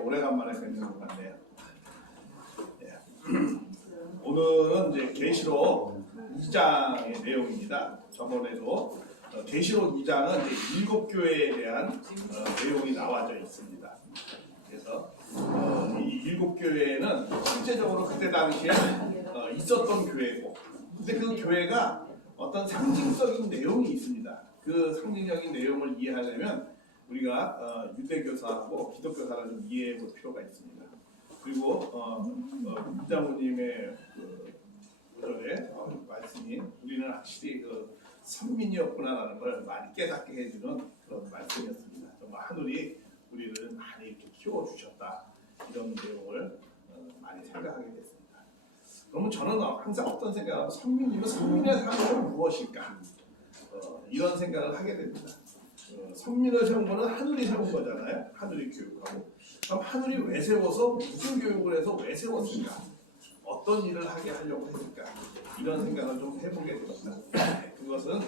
오래간만에 뵙는 것 같네요. 예. 오늘은 이제 계시록 2장의 내용입니다. 저번에도 계시록 2장은 이제 7교회에 대한 내용이 나와져 있습니다. 그래서 이 7교회는 실제적으로 그때 당시에 있었던 교회고, 근데 그 교회가 어떤 상징적인 내용이 있습니다. 그 상징적인 내용을 이해하려면 우리가 유대교사하고 기독교사를 좀 이해해 볼 필요가 있습니다. 그리고 문장모님의 오전에 말씀이 우리는 확실히 그 선민이었구나라는 걸 많이 깨닫게 해주는 그런 말씀이었습니다. 정말 하늘이 우리를 많이 이렇게 키워주셨다, 이런 내용을 많이 생각하게 됐습니다. 그러면 저는 항상 어떤 생각을 하면 선민이면 선민의 삶은 무엇일까, 이런 생각을 하게 됩니다. 선민을 세운 거는 하늘이 세운 거잖아요. 하늘이 교육하고. 그럼 하늘이 왜 세워서 무슨 교육을 해서 왜 세웠을까? 어떤 일을 하게 하려고 했을까? 이런 생각을 좀 해보게 됩니다. 그것은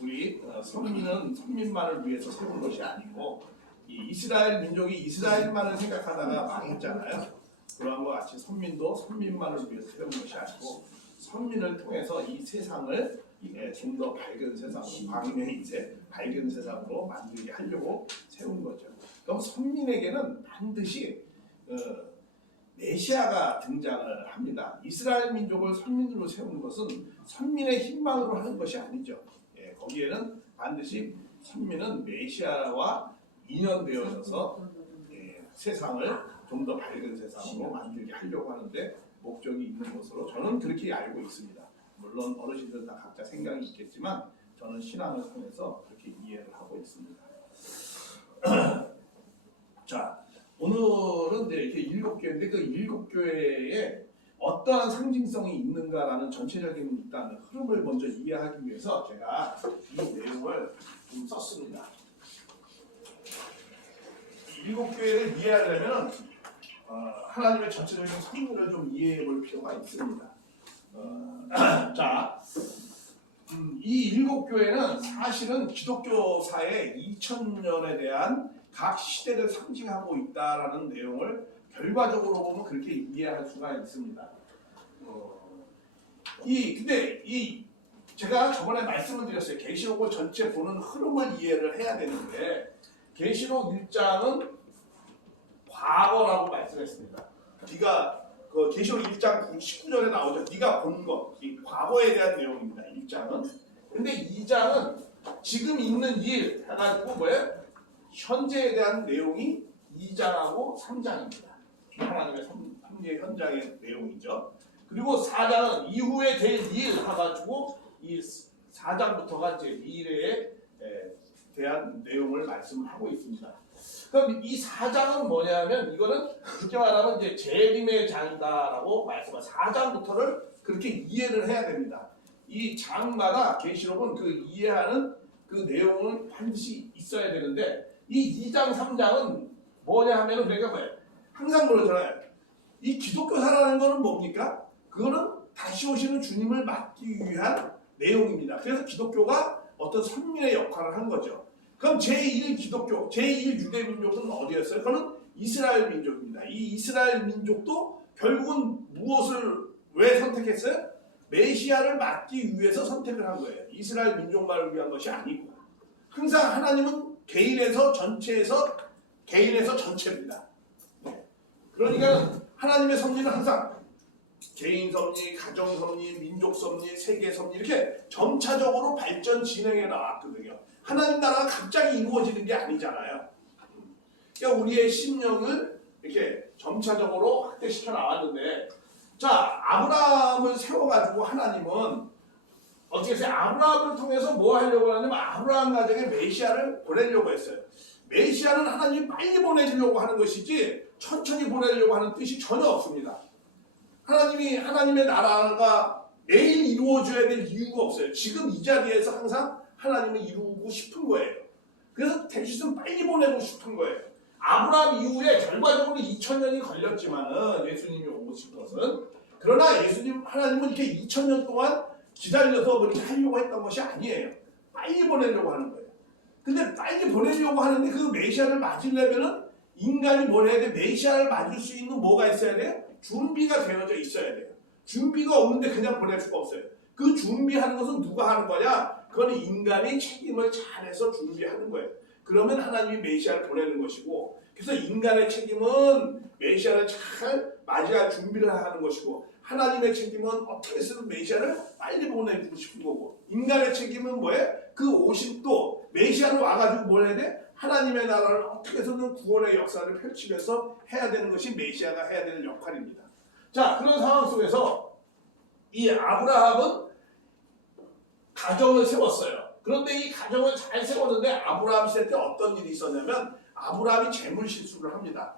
우리 선민은 선민만을 위해서 세운 것이 아니고, 이 이스라엘 민족이 이스라엘만을 생각하다가 망했잖아요. 그러한 것 같이 선민도 선민만을 위해서 세운 것이 아니고, 선민을 통해서 이 세상을 좀 더 밝은 세상, 광명의 이제 밝은 세상으로 만들게 하려고 세운 거죠. 그럼 선민에게는 반드시 메시아가 등장을 합니다. 이스라엘 민족을 선민으로 세우는 것은 선민의 힘만으로 하는 것이 아니죠. 거기에는 반드시 선민은 메시아와 인연되어져서 세상을 좀 더 밝은 세상으로 만들게 하려고 하는데 목적이 있는 것으로 저는 그렇게 알고 있습니다. 물론 어르신들 다 각자 생각이 있겠지만 저는 신앙을 통해서 그렇게 이해를 하고 있습니다. 자, 오늘은 이제 이렇게 7교회인데 그 7교회에 어떠한 상징성이 있는가라는 전체적인 일단 흐름을 먼저 이해하기 위해서 제가 이 내용을 좀 썼습니다. 7교회를 이해하려면 하나님의 전체적인 성품을 좀 이해해 볼 필요가 있습니다. 자, 이 7교회는 사실은 기독교사의 2000년에 대한 각 시대를 상징하고 있다라는 내용을 결과적으로 보면 그렇게 이해할 수가 있습니다. 근데 제가 저번에 말씀을 드렸어요. 계시록을 전체 보는 흐름을 이해를 해야 되는데, 계시록 1장은 과거라고 말씀했습니다. 네가 그 계시록 1장 19절에 나오죠. 네가 본 것, 이 과거에 대한 내용입니다. 1장은. 근데 2장은 지금 있는 일 해가지고 뭐예요? 현재에 대한 내용이 2장하고 3장입니다. 하나님의 3의 현장의 내용이죠. 그리고 4장은 이후에 될 일 해가지고 이 4장부터가 이제 미래에 대한 내용을 말씀하고 있습니다. 그럼 이 4장은 뭐냐면, 이거는 그렇게 말하면 이제 재림의 장이다라고 말씀을 4장부터를 그렇게 이해를 해야 됩니다. 이 장마다 계시록은 그 이해하는 그 내용은 반드시 있어야 되는데, 이 2장 3장은 뭐냐 하면은 그러니까 뭐예요? 항상 그러잖아요. 이 기독교사라는 거는 뭡니까? 그거는 다시 오시는 주님을 맞기 위한 내용입니다. 그래서 기독교가 어떤 선민의 역할을 한 거죠. 그럼 제1 기독교, 제1 유대민족은 어디였어요? 그거는 이스라엘 민족입니다. 이 이스라엘 민족도 결국은 무엇을 왜 선택했어요? 메시아를 맞기 위해서 선택을 한 거예요. 이스라엘 민족만을 위한 것이 아니고. 항상 하나님은 개인에서 전체에서, 개인에서 전체입니다. 그러니까 하나님의 섭리는 항상 개인 섭리, 가정 섭리, 민족 섭리, 세계 섭리, 이렇게 점차적으로 발전 진행해 나왔거든요. 하나님 나라가 갑자기 이루어지는 게 아니잖아요. 그러니까 우리의 심령을 이렇게 점차적으로 확대시켜 나왔는데, 자, 아브라함을 세워가지고 하나님은 어떻게 해서 아브라함을 통해서 뭐 하려고 하냐면 아브라함 가정에 메시아를 보내려고 했어요. 메시아는 하나님이 빨리 보내주려고 하는 것이지 천천히 보내려고 하는 뜻이 전혀 없습니다. 하나님의 나라가 내일 이루어져야 될 이유가 없어요. 지금 이 자리에서 항상 하나님을 이루고 싶은 거예요. 그래서 대신은 빨리 보내고 싶은 거예요. 아브라함 이후에 결과적으로 2000년이 걸렸지만은 예수님이 오신 것은, 그러나 하나님은 이렇게 2000년 동안 기다려서 그렇게 하려고 했던 것이 아니에요. 빨리 보내려고 하는 거예요. 근데 빨리 보내려고 하는데 그 메시아를 맞으려면은 인간이 뭘 해야 돼? 메시아를 맞을 수 있는 뭐가 있어야 돼요? 준비가 되어져 있어야 돼요. 준비가 없는데 그냥 보낼 수가 없어요. 그 준비하는 것은 누가 하는 거냐? 그건 인간이 책임을 잘해서 준비하는 거예요. 그러면 하나님이 메시아를 보내는 것이고, 그래서 인간의 책임은 메시아를 잘 맞이할 준비를 하는 것이고, 하나님의 책임은 어떻게 해서든 메시아를 빨리 보내주고 싶은 거고, 인간의 책임은 뭐예요? 그 오신 또 메시아로 와가지고 뭘 해야 돼? 하나님의 나라를 어떻게 해서든 구원의 역사를 펼치면서 해야 되는 것이 메시아가 해야 되는 역할입니다. 자, 그런 상황 속에서 이 아브라함은 가정을 세웠어요. 그런데 이 가정을 잘 세웠는데 아브라함 시대 때 어떤 일이 있었냐면 아브라함이 재물 실수를 합니다.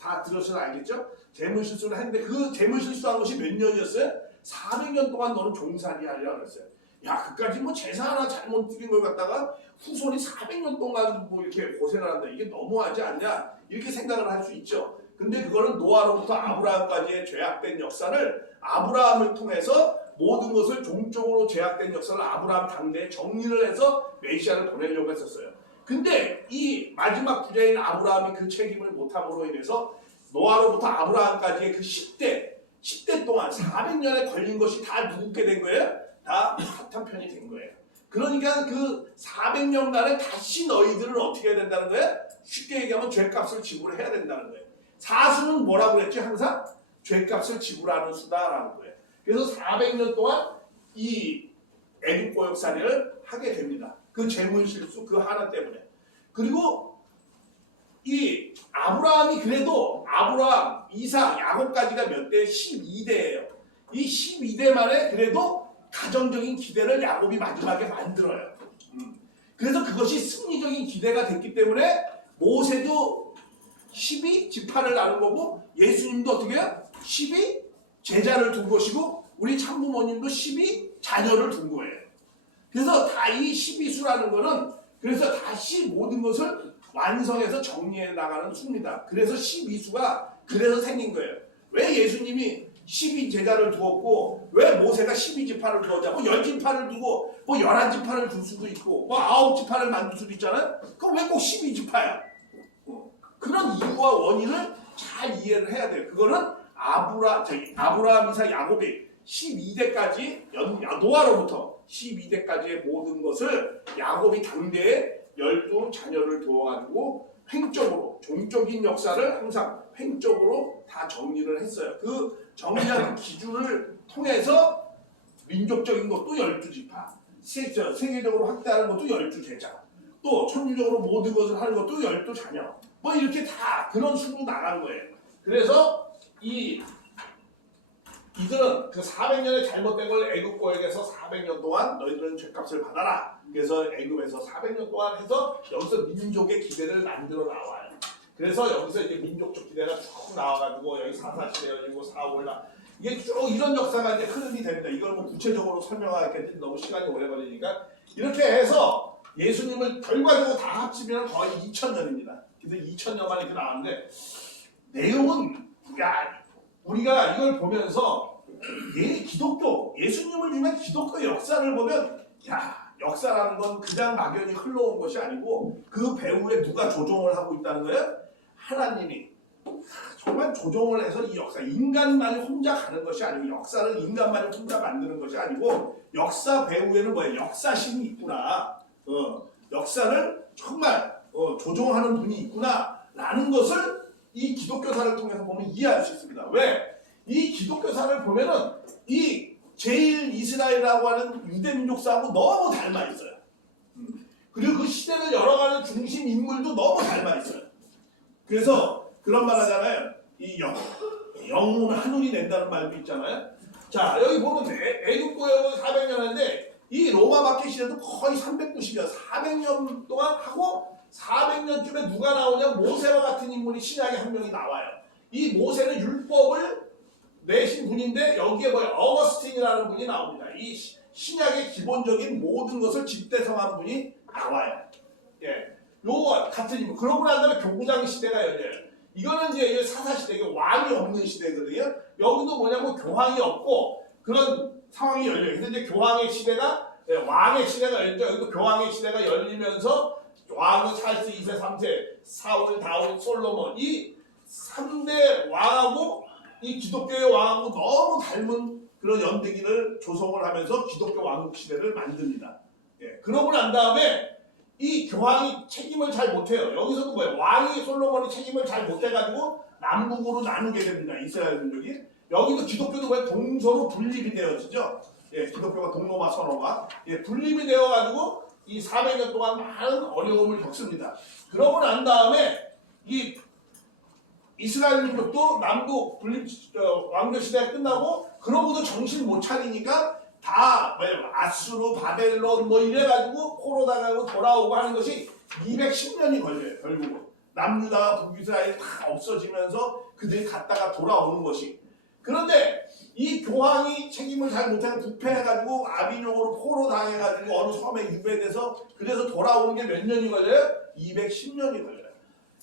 다 들으셔서 알겠죠? 재물 실수를 했는데 그 재물 실수한 것이 몇 년이었어요? 400년 동안 너는 종살이 하려고 그랬어요. 야, 그까지 뭐 제사 하나 잘못 드린 걸 갖다가 후손이 400년 동안 뭐 이렇게 고생을 한다. 이게 너무하지 않냐? 이렇게 생각을 할 수 있죠. 근데 그거는 노아로부터 아브라함까지의 죄악된 역사를 아브라함을 통해서 모든 것을 종적으로 죄악된 역사를 아브라함 당대에 정리를 해서 메시아를 보내려고 했었어요. 근데 이 마지막 부자인 아브라함이 그 책임을 못함으로 인해서 노아로부터 아브라함까지의 그 10대 동안 400년에 걸린 것이 다 누구게 된 거예요? 다 사탄 편이 된 거예요. 그러니까 그 400년간에 다시 너희들은 어떻게 해야 된다는 거예요? 쉽게 얘기하면 죄값을 지불해야 된다는 거예요. 사수는 뭐라고 그랬지? 항상 죄값을 지불하는 수다라는 거예요. 그래서 400년 동안 이 애굽 고역살이를 하게 됩니다. 그 재물 실수 그 하나 때문에. 그리고 이 아브라함이 그래도 아브라함, 이삭, 야곱까지가 몇 대? 12대예요. 이 12대 만에 그래도 가정적인 기대를 야곱이 마지막에 만들어요. 그래서 그것이 승리적인 기대가 됐기 때문에 모세도 12지파를 나눈 거고 예수님도 어떻게 해요? 12제자를 둔 것이고 우리 참부모님도 12자녀를 둔 거예요. 그래서 다 이 12수라는 거는 그래서 다시 모든 것을 완성해서 정리해 나가는 수입니다. 그래서 12수가 그래서 생긴 거예요. 왜 예수님이 12제자를 두었고 왜 모세가 12지파를 두었냐? 뭐 10지파를 두고 뭐 11지파를 둘 수도 있고 뭐 9지파를 만들 수도 있잖아요. 그럼 왜 꼭 12지파야? 그런 이유와 원인을 잘 이해를 해야 돼요. 그거는 아브라함, 이삭, 야곱이 12대까지 노아로부터 12대까지의 모든 것을 야곱이 당대에 12자녀를 두어가지고 횡적으로 종적인 역사를 항상 횡적으로 다 정리를 했어요. 그 정리한 기준을 통해서 민족적인 것도 12지파, 세계적으로 확대하는 것도 12제자, 또 천주적으로 모든 것을 하는 것도 12자녀, 뭐 이렇게 다 그런 수로 나간 거예요. 그래서 이들은 그 400년의 잘못된 걸 애굽 고역에서 400년 동안 너희들은 죄값을 받아라. 그래서 애굽에서 400년 동안 해서 여기서 민족의 기대를 만들어 나와요. 그래서 여기서 이제 민족적 기대가 쭉 나와가지고 여기 사사시대 열리고 사월라 이게 쭉 이런 역사가 이제 흐름이 됩니다. 이걸 뭐 구체적으로 설명하겠지 너무 시간이 오래 걸리니까 이렇게 해서 예수님을 결과적으로 다 합치면 거의 2000년입니다. 그래서 2000년만 이렇게 나왔는데 내용은 우리가 이걸 보면서 예수님을 위한 기독교 역사를 보면 역사라는 건 그냥 막연히 흘러온 것이 아니고 그 배후에 누가 조종을 하고 있다는 거예요? 하나님이 정말 조종을 해서 이 역사 인간만이 혼자 가는 것이 아니고 역사를 인간만이 혼자 만드는 것이 아니고 역사 배후에는 뭐예요? 역사신이 있구나. 역사를 정말 조종하는 분이 있구나 라는 것을 이 기독교사를 통해서 보면 이해할 수 있습니다. 왜? 이 기독교사를 보면은 이 제일 이스라엘이라고 하는 유대민족사하고 너무 닮아 있어요. 그리고 그 시대를 열어가는 중심 인물도 너무 닮아 있어요. 그래서 그런 말 하잖아요. 이 영혼은 하늘이 낸다는 말도 있잖아요. 자, 여기 보면 애굽 고역은 400년인데 이 로마 마켓 시대도 거의 390년, 400년 동안 하고 400년쯤에 누가 나오냐? 모세와 같은 인물이 신약에 한 명이 나와요. 이 모세는 율법을 내신 분인데 여기에 어거스틴이라는 분이 나옵니다. 이 신약의 기본적인 모든 것을 집대성한 분이 나와요. 예, 요거 같은 인물. 그러고 난 다음에 교구장 시대가 열려요. 이거는 이제 사사시대, 왕이 없는 시대거든요. 여기도 뭐냐면 교황이 없고 그런 상황이 열려요. 그래서 이제 교황의 시대가 왕의 시대가 열리죠. 여기도 교황의 시대가 열리면서 왕은 찰스 2세, 3세 사울, 다윗, 솔로몬 이 3대 왕하고 이 기독교의 왕하고 너무 닮은 그런 연대기를 조성을 하면서 기독교 왕국 시대를 만듭니다. 예, 그러고 난 다음에 이 교황이 책임을 잘 못해요. 여기서도 뭐예요? 왕이 솔로몬이 책임을 잘 못해가지고 남북으로 나누게 됩니다. 이스라엘 민족이. 여기도 기독교도 왜 동서로 분립이 되어지죠? 예, 기독교가 동로마 서로마 분립이 되어가지고 이 400년 동안 많은 어려움을 겪습니다. 그러고 난 다음에 이 이스라엘 민족도 남북 분립 왕조 시대가 끝나고 그러고도 정신 못 차리니까 다 아수르, 바벨론 뭐 이래가지고 포로 당하고 돌아오고 하는 것이 210년이 걸려요. 결국은 남유다, 북이스라엘 다 없어지면서 그들이 갔다가 돌아오는 것이. 그런데 이 교황이 책임을 잘 못하고 부패해가지고 아비뇽으로 포로 당해가지고 어느 섬에 유배돼서 그래서 돌아오는 게 몇 년이 걸려요? 210년이 걸려요.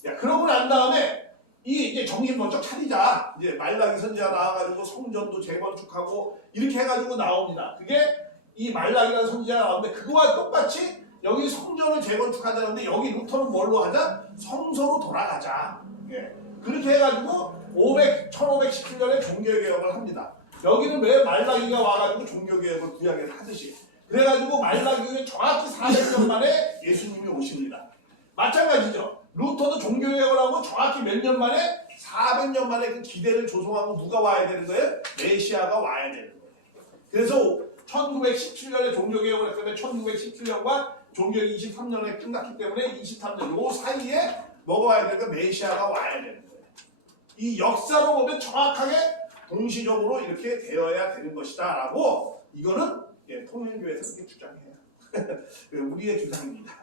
야, 그러고 난 다음에 이제 정신 번쩍 차리자. 이제 말라기 선지자 나와가지고 성전도 재건축하고 이렇게 해가지고 나옵니다. 그게 이 말라기라는 선지자가 나오는데 그거와 똑같이 여기 성전을 재건축하자는데 여기 루터는 뭘로 하자? 성서로 돌아가자. 예. 그렇게 해가지고 1517년에 종교개혁을 합니다. 여기는 왜 말라기가 와가지고 종교개혁을 구약에서 하듯이. 그래가지고 말라기 후에 정확히 400년 만에 예수님이 오십니다. 마찬가지죠. 루터도 종교개혁을 하고 정확히 몇 년 만에 400년 만에 그 기대를 조성하고 누가 와야 되는 거예요? 메시아가 와야 되는 거예요. 그래서 1917년에 종교개혁을 했기 때문에 1917년과 종교개혁이 23년에 끝났기 때문에 23년 요 사이에 뭐가 와야 되는 거예요? 메시아가 와야 되는 거예요. 이 역사로 보면 정확하게 동시적으로 이렇게 되어야 되는 것이다 라고 이거는 통일교에서 그렇게 주장해요. 우리의 주장입니다.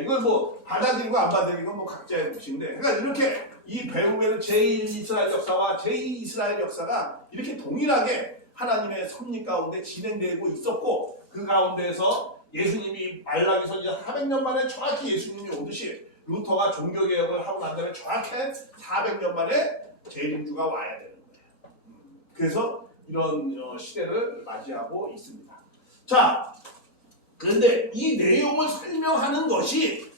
이걸 뭐 받아들이고 안 받아들이는 건 뭐 각자의 몫인데, 그러니까 이렇게 이 배후에는 제1 이스라엘 역사와 제2 이스라엘 역사가 이렇게 동일하게 하나님의 섭리 가운데 진행되고 있었고, 그 가운데에서 예수님이 말라기 선지자 400년 만에 정확히 예수님이 오듯이 루터가 종교개혁을 하고 난 다음에 정확히 400년 만에 재림주가 와야 되는 거예요. 그래서 이런 시대를 맞이하고 있습니다. 자, 그런데 이 내용을 설명하는 것이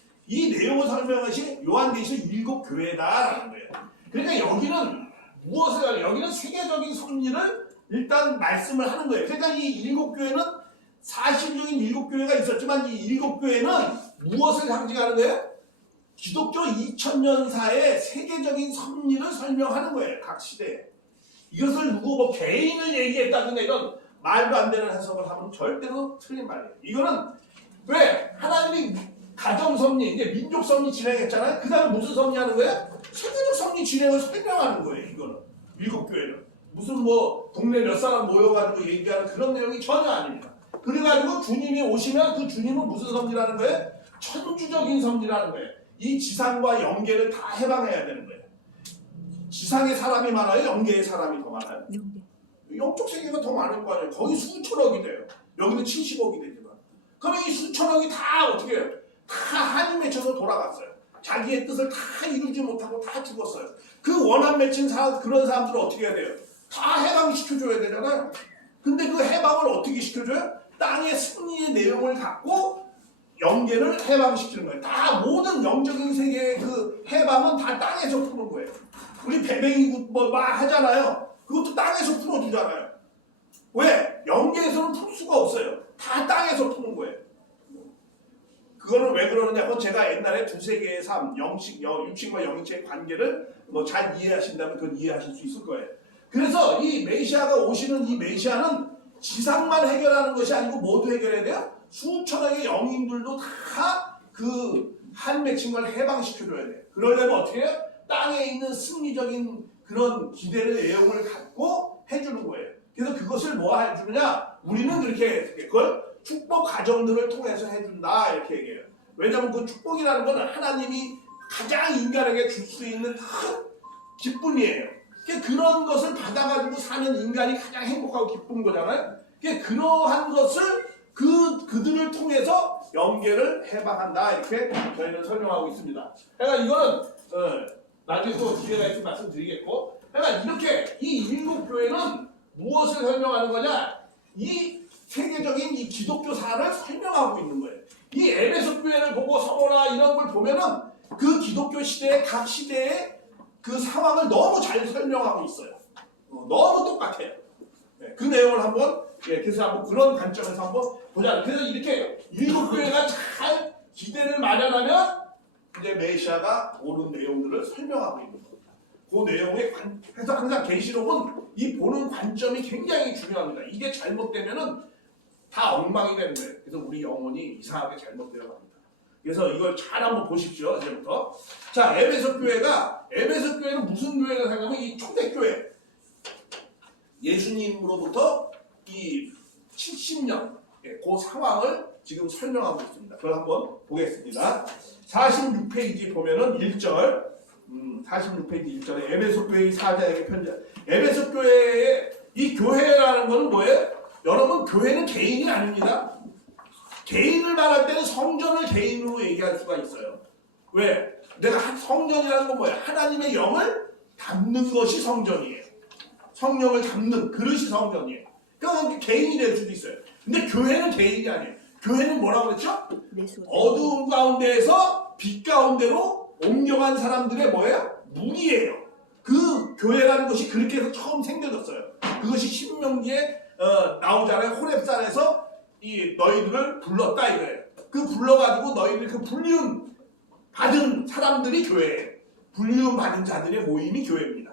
요한계시록 7교회다라는 거예요. 그러니까 여기는 무엇을 하냐? 여기는 세계적인 섭리를 일단 말씀을 하는 거예요. 그러니까 이 7교회는 사실적인 7교회가 있었지만 이 7교회는 무엇을 상징하는 거예요? 기독교 2000년사의 세계적인 섭리를 설명하는 거예요. 각 시대에. 이것을 누구 뭐 개인을 얘기했다든가 이런 말도 안 되는 해석을 하면 절대로 틀린 말이에요. 이거는 왜 하나님이 가정 섭리, 이제 민족 섭리 진행했잖아요. 그 다음에 무슨 섭리 하는 거예요? 세계적 섭리 진행을 설명하는 거예요. 이거는 7교회는 무슨 뭐 동네 몇 사람 모여가지고 얘기하는 그런 내용이 전혀 아닙니다. 그래가지고 주님이 오시면 그 주님은 무슨 섭리라는 거예요? 천주적인 섭리라는 거예요. 이 지상과 영계를 다 해방해야 되는 거예요. 지상에 사람이 많아요? 영계에 사람이 더 많아요? 영적 세계가 더 많을 거 아니에요. 거의 수천억이 돼요. 여기는 70억이 되지만. 그러면 이 수천억이 다 어떻게 해요? 다 한이 맺혀서 돌아갔어요. 자기의 뜻을 다 이루지 못하고 다 죽었어요. 그 원한 맺힌 그런 사람들을 어떻게 해야 돼요? 다 해방시켜줘야 되잖아요. 근데 그 해방을 어떻게 시켜줘요? 땅의 승리의 내용을 갖고 영계를 해방시키는 거예요. 다 모든 영적인 세계의 그 해방은 다 땅에서 푸는 거예요. 우리 배뱅이 뭐 하잖아요. 그것도 땅에서 풀어주잖아요. 왜? 영계에서는 풀 수가 없어요. 다 땅에서 푸는 거예요. 그거는 왜 그러느냐면 제가 옛날에 두세 개의 삶, 육신과 영체의 관계를 뭐 잘 이해하신다면 그건 이해하실 수 있을 거예요. 그래서 이 메시아가 오시는 이 메시아는 지상만 해결하는 것이 아니고 모두 해결해야 돼요. 수천억의 영인들도 다 그 한 맺힌 걸 해방시켜줘야 돼요. 그러려면 어떻게 해요? 땅에 있는 승리적인 그런 기대의 내용을 갖고 해주는 거예요. 그래서 그것을 뭐 해주느냐? 우리는 그렇게 그걸 축복 가정들을 통해서 해준다 이렇게 얘기해요. 왜냐하면 그 축복이라는 건 하나님이 가장 인간에게 줄 수 있는 큰 기쁨이에요. 그런 것을 받아가지고 사는 인간이 가장 행복하고 기쁜 거잖아요. 그러한 것을 그들을 통해서 영계를 해방한다 이렇게 저희는 설명하고 있습니다. 그러니까 이거는 나중에 또 기회가 있으면 말씀드리겠고, 그러니까 이렇게 이 7교회는 무엇을 설명하는 거냐? 이 세계적인 이 기독교사를 설명하고 있는 거예요. 이 에베소 교회를 보고 서로나 이런 걸 보면은 그 기독교 시대의 각 시대의 그 상황을 너무 잘 설명하고 있어요. 너무 똑같아요. 네, 그 내용을 한번 그래서 한번 그런 관점에서 한번 보자. 그래서 이렇게 일곱 교회가 잘 기대를 마련하면 이제 메시아가 오는 내용들을 설명하고 있는 겁니다. 그 내용에 그래서 항상 계시록은 이 보는 관점이 굉장히 중요합니다. 이게 잘못되면은 다 엉망이 되는 거예요. 그래서 우리 영혼이 이상하게 잘못되어 갑니다. 그래서 이걸 잘 한번 보십시오. 이제부터. 자, 에베소 교회는 무슨 교회가 생각하면 이 초대교회. 예수님으로부터 이 70년 그 상황을 지금 설명하고 있습니다. 그걸 한번 보겠습니다. 46페이지 보면은 1절 46페이지 1절에 에베소 교회의 사자에게 편지. 에베소 교회의 이 교회라는 거는 뭐예요? 여러분, 교회는 개인이 아닙니다. 개인을 말할 때는 성전을 개인으로 얘기할 수가 있어요. 왜? 내가 성전이라는 건 뭐예요? 하나님의 영을 담는 것이 성전이에요. 성령을 담는 그릇이 성전이에요. 그러니까 개인이 될 수도 있어요. 근데 교회는 개인이 아니에요. 교회는 뭐라고 그랬죠? 어두운 가운데에서 빛 가운데로 옮겨간 사람들의 뭐예요? 무리예요. 그 교회라는 것이 그렇게 해서 처음 생겨졌어요. 그것이 신명기에 나오잖아요. 호렙산에서 이 너희들을 불렀다 이거예요. 그 불러가지고 너희들 그 불리움 받은 사람들이 교회예요. 불리움 받은 자들의 모임이 교회입니다.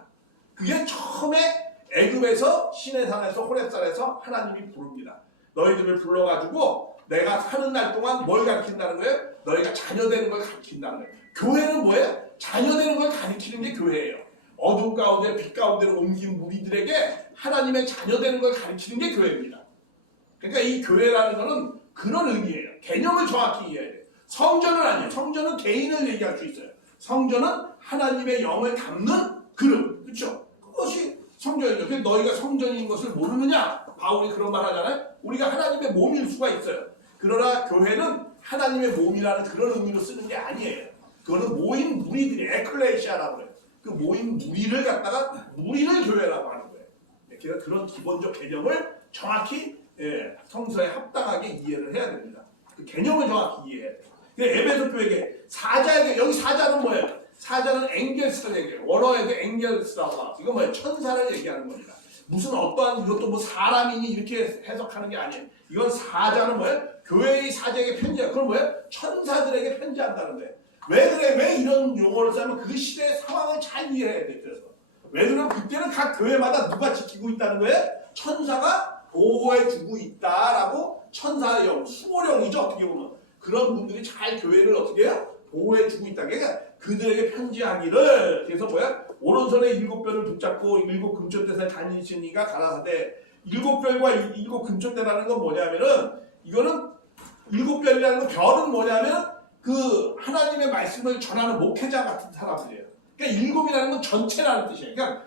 그게 처음에 애굽에서 시내산에서 호렙산에서 하나님이 부릅니다. 너희들을 불러가지고 내가 사는 날 동안 뭘 가르친다는 거예요? 너희가 자녀되는 걸 가르친다는 거예요. 교회는 뭐예요? 자녀되는 걸 가르치는 게 교회예요. 어둠 가운데 빛 가운데로 옮긴 무리들에게 하나님의 자녀되는 걸 가르치는 게 교회입니다. 그러니까 이 교회라는 거는 그런 의미예요. 개념을 정확히 이해해야 돼요. 성전은 아니에요. 성전은 개인을 얘기할 수 있어요. 성전은 하나님의 영을 담는 그릇. 그렇죠? 그것이 성전이죠. 그래서 너희가 성전인 것을 모르느냐? 바울이 그런 말 하잖아요. 우리가 하나님의 몸일 수가 있어요. 그러나 교회는 하나님의 몸이라는 그런 의미로 쓰는 게 아니에요. 그거는 모인 무리들이 에클레시아라고 해요. 그 모인 무리를 갖다가 무리를 교회라고 하는 거예요. 그래서 그런 기본적 개념을 정확히 성서에 합당하게 이해를 해야 됩니다. 그 개념을 정확히 이해해야 돼요. 에베소 교회에게 사자에게 여기 사자는 뭐예요? 사자는 앵겔스를 얘기해요. 원어에도 앵겔스라고 하고 이건 뭐예요? 천사를 얘기하는 겁니다. 무슨 어떠한 이것도 뭐 사람이니 이렇게 해석하는 게 아니에요. 이건 사자는 뭐예요? 교회의 사자에게 편지야. 그건 뭐예요? 천사들에게 편지한다는 거예요. 왜 그래? 왜 이런 용어를 쓰면 그 시대의 상황을 잘 이해해야 돼. 그래서 왜 그러면 그때는 각 교회마다 누가 지키고 있다는 거예요? 천사가 보호해주고 있다라고 천사의 영, 수호령이죠. 어떻게 보면 그런 분들이 잘 교회를 어떻게 해요? 보호해주고 있다. 그러니까 그들에게 편지하기를. 그래서 뭐야? 오른손에 7뼈를 붙잡고 7 금초대에 다니시니가 가라사대. 7뼈과 7 금초대라는 건 뭐냐면은 이거는 7뼈이라는 건 별은 뭐냐면 그 하나님의 말씀을 전하는 목회자 같은 사람들이에요. 그러니까 7이라는 건 전체라는 뜻이에요. 그러니까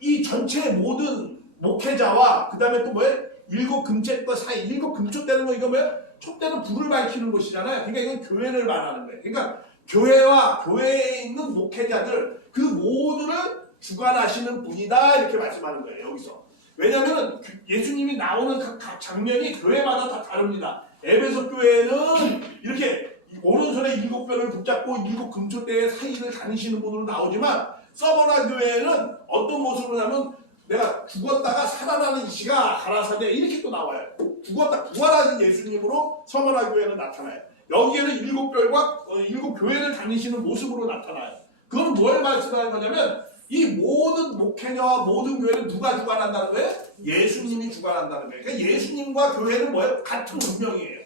이 전체 모든 목회자와 그 다음에 또 뭐예요? 7 금초대 사이. 7 금초대는 거 이거 뭐예요? 촛대는 불을 밝히는 곳이잖아요. 그러니까 이건 교회를 말하는 거예요. 그러니까 교회와 교회에 있는 목회자들 그 모두를 주관하시는 분이다 이렇게 말씀하는 거예요. 여기서. 왜냐하면 예수님이 나오는 각 장면이 교회마다 다 다릅니다. 에베소 교회는 이렇게 오른손에 7뼈를 붙잡고 7 금초대의 사이를 다니시는 분으로 나오지만 서머나 교회는 어떤 모습으로 하면 내가 죽었다가 살아나는 이시가 가라사대 이렇게 또 나와요. 죽었다 부활하신 예수님으로 서머나 교회는 나타나요. 여기에는 7뼈과 7 교회를 다니시는 모습으로 나타나요. 그건 뭘 말씀하는 거냐면 이 모든 목회자와 모든 교회는 누가 주관한다는 거예요? 예수님이 주관한다는 거예요. 그러니까 예수님과 교회는 뭐예요? 같은 운명이에요.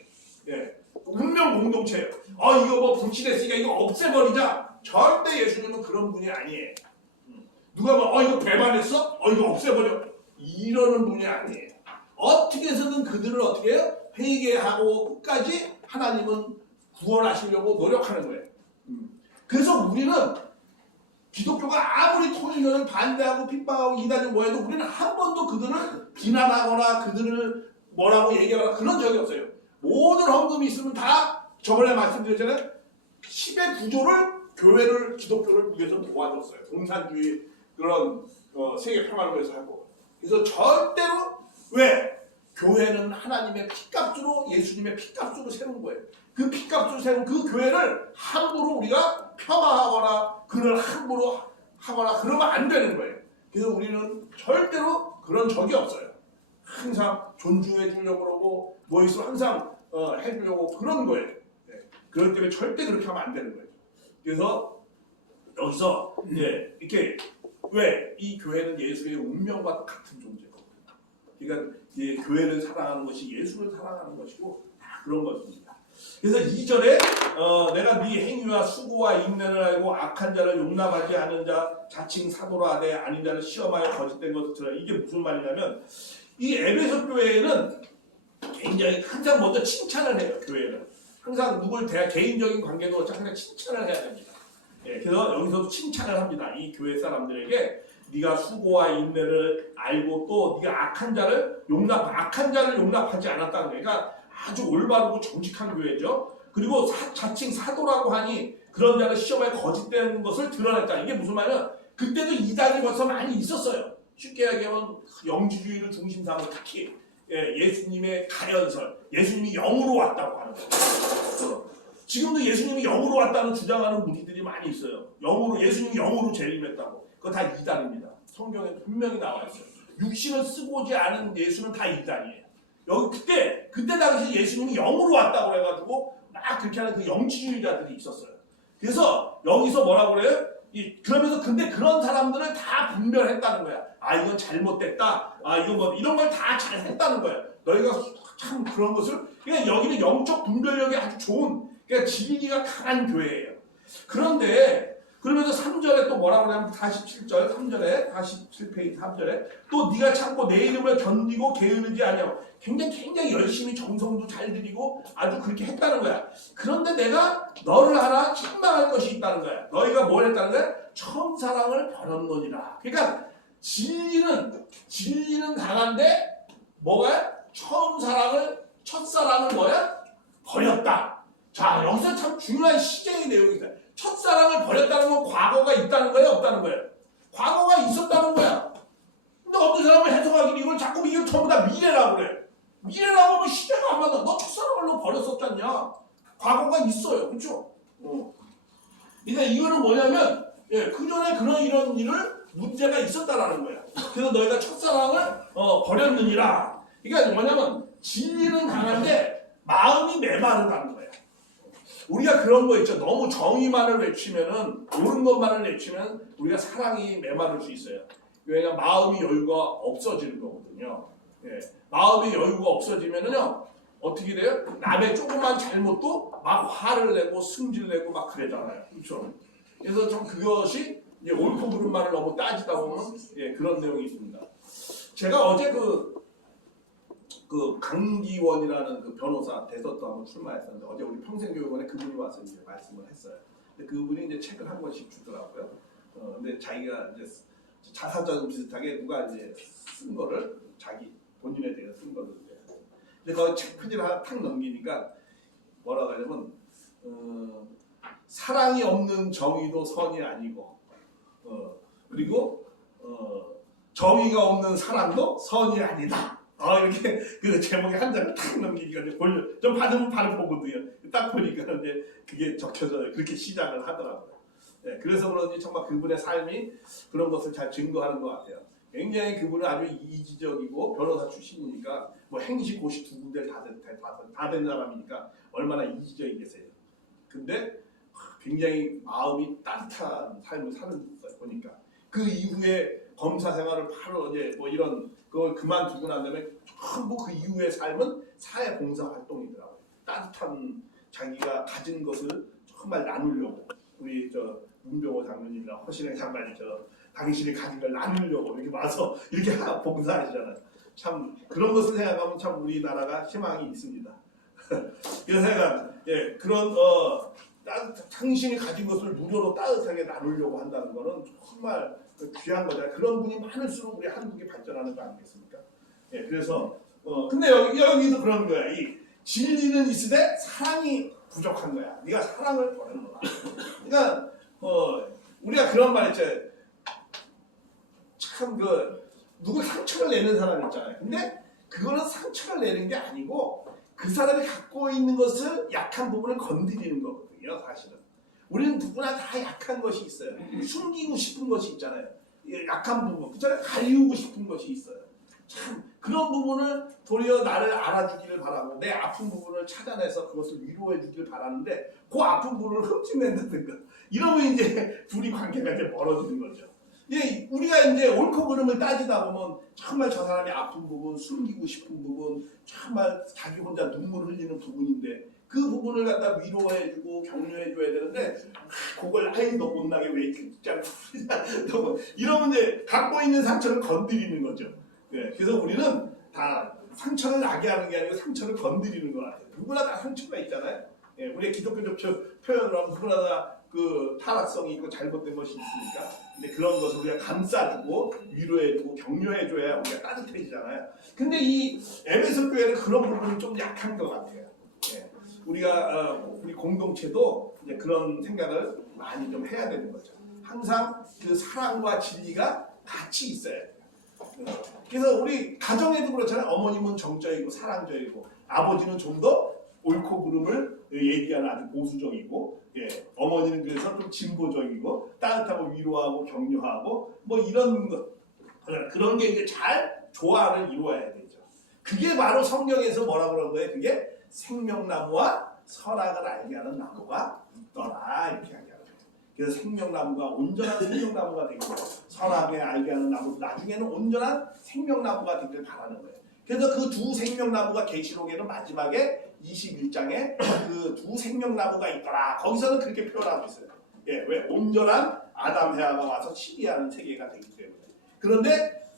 예. 운명 공동체예요. 이거 뭐 불신했으니까 이거 없애버리자. 절대 예수님은 그런 분이 아니에요. 누가 뭐 이거 배반했어? 이거 없애버려. 이러는 분이 아니에요. 어떻게 해서든 그들을 어떻게 해요? 회개하고 끝까지 하나님은 구원하시려고 노력하는 거예요. 그래서 우리는 기독교가 아무리 통일교를 반대하고 핍박하고 이단이 뭐해도 우리는 한 번도 그들을 비난하거나 그들을 뭐라고 얘기하거나 그런 적이 없어요. 모든 헌금이 있으면 다 저번에 말씀드렸잖아요. 10의 구조를 교회를 기독교를 위해서 도와줬어요. 공산주의 그런 세계 평화를 위해서 하고. 그래서 절대로 왜? 교회는 하나님의 피값으로 예수님의 피값으로 세운 거예요. 그 피값으로 세운 그 교회를 함부로 우리가 폄하하거나 그를 함부로 하거나 그러면 안 되는 거예요. 그래서 우리는 절대로 그런 적이 없어요. 항상 존중해 주려고 그러고 뭐 있으면 항상 해주려고 그런 거예요. 네. 그렇기 때문에 절대 그렇게 하면 안 되는 거예요. 그래서 여기서 이렇게 왜 이 교회는 예수의 운명과 같은 존재거든요. 그러니까 교회를 사랑하는 것이 예수를 사랑하는 것이고 다 그런 것입니다. 그래서 2절에 내가 네 행위와 수고와 인내를 알고 악한 자를 용납하지 않은 자 자칭 사도라 하되 아닌 자를 시험하여 거짓된 것을 들으라. 이게 무슨 말이냐면 이 에베소 교회는 굉장히 항상 먼저 칭찬을 해요. 교회는 항상 누굴 개인적인 관계도 항상 칭찬을 해야 됩니다. 그래서 여기서도 칭찬을 합니다. 이 교회 사람들에게 네가 수고와 인내를 알고 또 네가 악한 자를 용납하지 않았다는 거예요. 그러니까 아주 올바르고 정직한 교회죠. 그리고 자칭 사도라고 하니 그런 자를 시험에 거짓된 것을 드러냈다. 이게 무슨 말이냐? 그때도 이단이 벌써 많이 있었어요. 쉽게 얘기하면 영지주의를 중심 삼은 특히 예수님의 가련설, 예수님이 영으로 왔다고 하는 거예요. 지금도 예수님이 영으로 왔다는 주장하는 무리들이 많이 있어요. 예수님이 영으로 재림했다고. 그거 다 이단입니다. 성경에 분명히 나와 있어요. 육신을 쓰고 오지 않은 예수는 다 이단이에요. 여기 그때 당시 예수님이 영으로 왔다고 해가지고 막 그렇게 하는 그 영지주의자들이 있었어요. 그래서 여기서 뭐라고 그래요? 그러면서 근데 그런 사람들을 다 분별했다는 거야. 아 이건 잘못됐다. 아 이건 뭐 이런 걸 다 잘했다는 거야. 너희가 참 그런 것을 그냥 여기는 영적 분별력이 아주 좋은 그러니까 진리가 강한 교회예요. 그런데 그러면서 3절에 또 뭐라고 하냐면 47절 3절에 47페이지 3절에 또 네가 참고 내 이름을 견디고 게으르지 아니하고 굉장히 열심히 정성도 잘 들이고 아주 그렇게 했다는 거야. 그런데 내가 너를 하나 책망할 것이 있다는 거야. 너희가 뭘 했다는 거야? 첫사랑을 버렸느니라. 그러니까 진리는 강한데 뭐가? 첫사랑을 뭐야? 버렸다. 자 여기서 참 중요한 시제의 내용이 있어요. 첫사랑을 버렸다는 건 과거가 있다는 거예요? 없다는 거예요? 과거가 있었다는 거야. 근데 어떤 사람은 해석하기는 이걸 자꾸 이걸 전부 다 미래라고 그래. 미래라고 하면 시대가 안 맞아. 너 첫사랑을 버렸었잖냐. 과거가 있어요. 그렇죠? 그러니까 이거는 뭐냐면 그 전에 이런 일을 문제가 있었다라는 거야. 그래서 너희가 첫사랑을 버렸느니라. 그러니까 뭐냐면 진리는 강한데 마음이 메마르다는 거야. 우리가 그런 거 있죠. 너무 정의만을 외치면은 옳은 것만을 외치면 우리가 사랑이 메마를 수 있어요. 왜냐하면 마음이 여유가 없어지는 거거든요. 마음이 여유가 없어지면은요 어떻게 돼요? 남의 조그만 잘못도 막 화를 내고 승질 내고 막 그러잖아요. 그렇죠? 그래서 좀 그것이 이제 옳고 그른 말을 너무 따지다 보면 그런 내용이 있습니다. 제가 어제 그 강기원이라는 그 변호사 대서도 한번 출마했었는데 어제 우리 평생교육원에 그분이 와서 이제 말씀을 했어요. 근데 그분이 이제 책을 한 권씩 주더라고요. 근데 자기가 이제 자사전 비슷하게 누가 이제 쓴 거를 자기 본인에 대해서 쓴 거를 이제. 근데 그 책 표지를 하나 탁 넘기니까 뭐라고 하냐면 사랑이 없는 정의도 선이 아니고 그리고 정의가 없는 사랑도 선이 아니다. 이렇게 그 제목에 한 장을 탁 넘기니까 이제 좀 받으면 바로 보거든요. 딱 보니까 이제 그게 적혀져요. 그렇게 시작을 하더라고요. 그래서 그런지 정말 그분의 삶이 그런 것을 잘 증거하는 것 같아요. 굉장히 그분은 아주 이지적이고 변호사 출신이니까 뭐 행시 고시 두 군데를 다 된 사람이니까 얼마나 이지적이겠어요. 근데 굉장히 마음이 따뜻한 삶을 사는 걸 보니까 그 이후에 검사 생활을 바로 이제 뭐 이런 그걸 그만두고 난 다음에 전부 그 이후의 삶은 사회봉사 활동이더라고요. 따뜻한 자기가 가진 것을 정말 나누려고 우리 문병호 장로님이랑 허신행 장관이 당신이 가진 걸 나누려고 이렇게 와서 이렇게 봉사하시잖아요. 참 그런 것을 생각하면 참 우리나라가 희망이 있습니다. 그래서 제가 그런 당신이 가진 것을 무료로 따뜻하게 나누려고 한다는 거는 정말 귀한 거잖아요. 그런 분이 많을수록 우리 한국이 발전하는 거 아니겠습니까? 그래서 근데 여기도 그런 거야. 이 진리는 있으되 사랑이 부족한 거야. 네가 사랑을 버리는 거야. 그러니까 우리가 그런 말 있죠. 참 누구 상처를 내는 사람 있잖아요. 근데 그거는 상처를 내는 게 아니고 그 사람이 갖고 있는 것을 약한 부분을 건드리는 거거든요. 사실은 우리는 누구나 다 약한 것이 있어요. 숨기고 싶은 것이 있잖아요. 약한 부분, 그잖아요. 가리우고 싶은 것이 있어요. 참 그런 부분을 도리어 나를 알아주기를 바라고 내 아픈 부분을 찾아내서 그것을 위로해 주기를 바라는데 그 아픈 부분을 흠집낸다든가 이러면 이제 둘이 관계가 이제 멀어지는 거죠. 예, 우리가 이제 옳고 그름을 따지다 보면 정말 저 사람이 아픈 부분, 숨기고 싶은 부분, 정말 자기 혼자 눈물 흘리는 부분인데 그 부분을 갖다 위로해주고 격려해줘야 되는데 그걸 아예 너 못나게 왜 이렇게 짱 이러면 이제 갖고 있는 상처를 건드리는 거죠. 예, 그래서 우리는 다 상처를 나게 하는 게 아니고 상처를 건드리는 것 같아요. 누구나 다 상처가 있잖아요. 예, 우리의 기독교적 표현으로 하면 누구나 다 그 타락성이 있고 잘못된 것이 있으니까. 근데 그런 것을 우리가 감싸주고 위로해주고 격려해줘야 우리가 따뜻해지잖아요. 근데 이 에베소 교회는 그런 부분이 좀 약한 것 같아요. 예, 우리 공동체도 이제 그런 생각을 많이 좀 해야 되는 거죠. 항상 그 사랑과 진리가 같이 있어야 돼요. 그래서 우리 가정에도 그렇잖아요. 어머님은 정적이고 사랑적이고 아버지는 좀 더 옳고 그름을 얘기하는 아주 보수적이고 어머니는 그래서 좀 진보적이고 따뜻하고 위로하고 격려하고 뭐 이런 것 그런 게 이제 잘 조화를 이루어야 되죠. 그게 바로 성경에서 뭐라고 그런 거예요? 그게 생명나무와 선악을 알게 하는 나무가 있더라 이렇게 하게 하는 거예요. 그래서 생명나무가 온전한 생명나무가 되고 선악을 알게 하는 나무 나중에는 온전한 생명나무가 되길 바라는 거예요. 그래서 그 두 생명나무가 계시록에는 마지막에 21장에 그 두 생명나무가 있더라. 거기서는 그렇게 표현하고 있어요. 예, 왜? 온전한 아담 해와가 와서 치리하는 세계가 되기 때문에. 그런데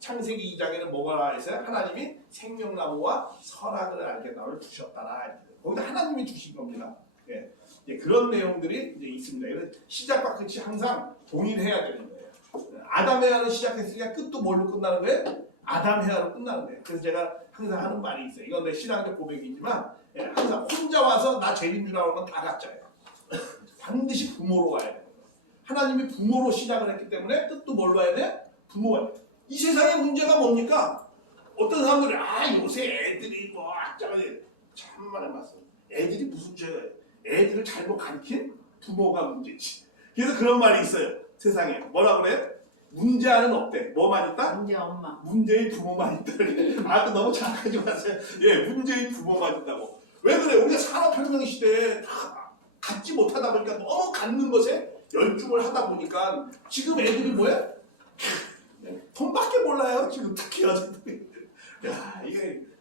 창세기 2장에는 뭐가 나와 있어요? 하나님이 생명나무와 선악을 알게 나를 주셨다라. 거기다 하나님이 주신 겁니다. 예, 그런 내용들이 이제 있습니다. 그래서 시작과 끝이 항상 동일해야 되는 거예요. 아담 해와는 시작했으니까 끝도 뭘로 끝나는 거예요? 아담 해와로 끝나는 거예요. 그래서 제가 항상 하는 말이 있어요. 이건 내 신앙적 고백이지만 항상 혼자 와서 나 죄인 줄 알고 다 가짜예요. 반드시 부모로 와야 돼요. 하나님이 부모로 시작을 했기 때문에 끝도 뭘로 와야 돼? 부모가. 이 세상의 문제가 뭡니까? 어떤 사람들이 요새 애들이 뭐 악자가 참말에 맞습니다. 애들이 무슨 죄예요? 애들을 잘못 가르친 부모가 문제지. 그래서 그런 말이 있어요. 세상에 뭐라 그래? 문제아는 없대. 뭐만 있다? 문제 엄마. 문제의 부모만 있다. 또 너무 착하지 마세요. 예, 문제의 부모만 있다고. 왜 그래? 우리가 산업혁명 시대에 다 갖지 못하다 보니까 너무 갖는 것에 열중을 하다 보니까 지금 애들이 뭐야? 돈밖에 몰라요. 지금 특히 여자들이. 야,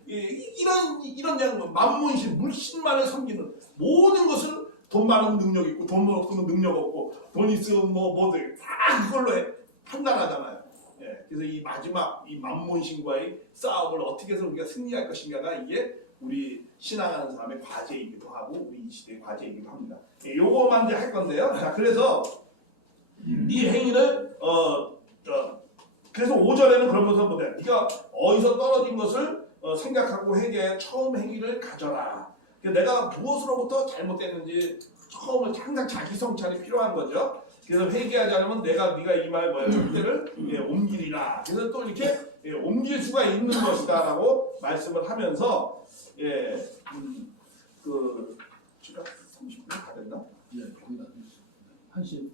이런 그냥 만문신, 물신만을 섬기는 모든 것을 돈 많으면 능력 있고 돈 없으면 능력 없고 돈 있으면 뭐들 다 그걸로 판단하잖아요. 예, 그래서 이 마지막 이 만문신과의 싸움을 어떻게 해서 우리가 승리할 것인가가 이게 우리 신앙하는 사람의 과제이기도 하고 우리 이 시대의 과제이기도 합니다. 예, 요거만 이제 할 건데요. 자, 그래서 이 행위를 그래서 5절에는 그러면서 뭐냐? 네가 어디서 떨어진 것을 생각하고 회개해 처음 행위를 가져라. 내가 무엇으로부터 잘못됐는지 처음은 항상 자기 성찰이 필요한 거죠. 그래서 회개하지 않으면 네가 이 말 절대를 옮기리라. 그래서 또 이렇게 옮길 수가 있는 것이다라고 말씀을 하면서 제가 30분 다 됐나? 예, 거의 다 됐습니다. 1시.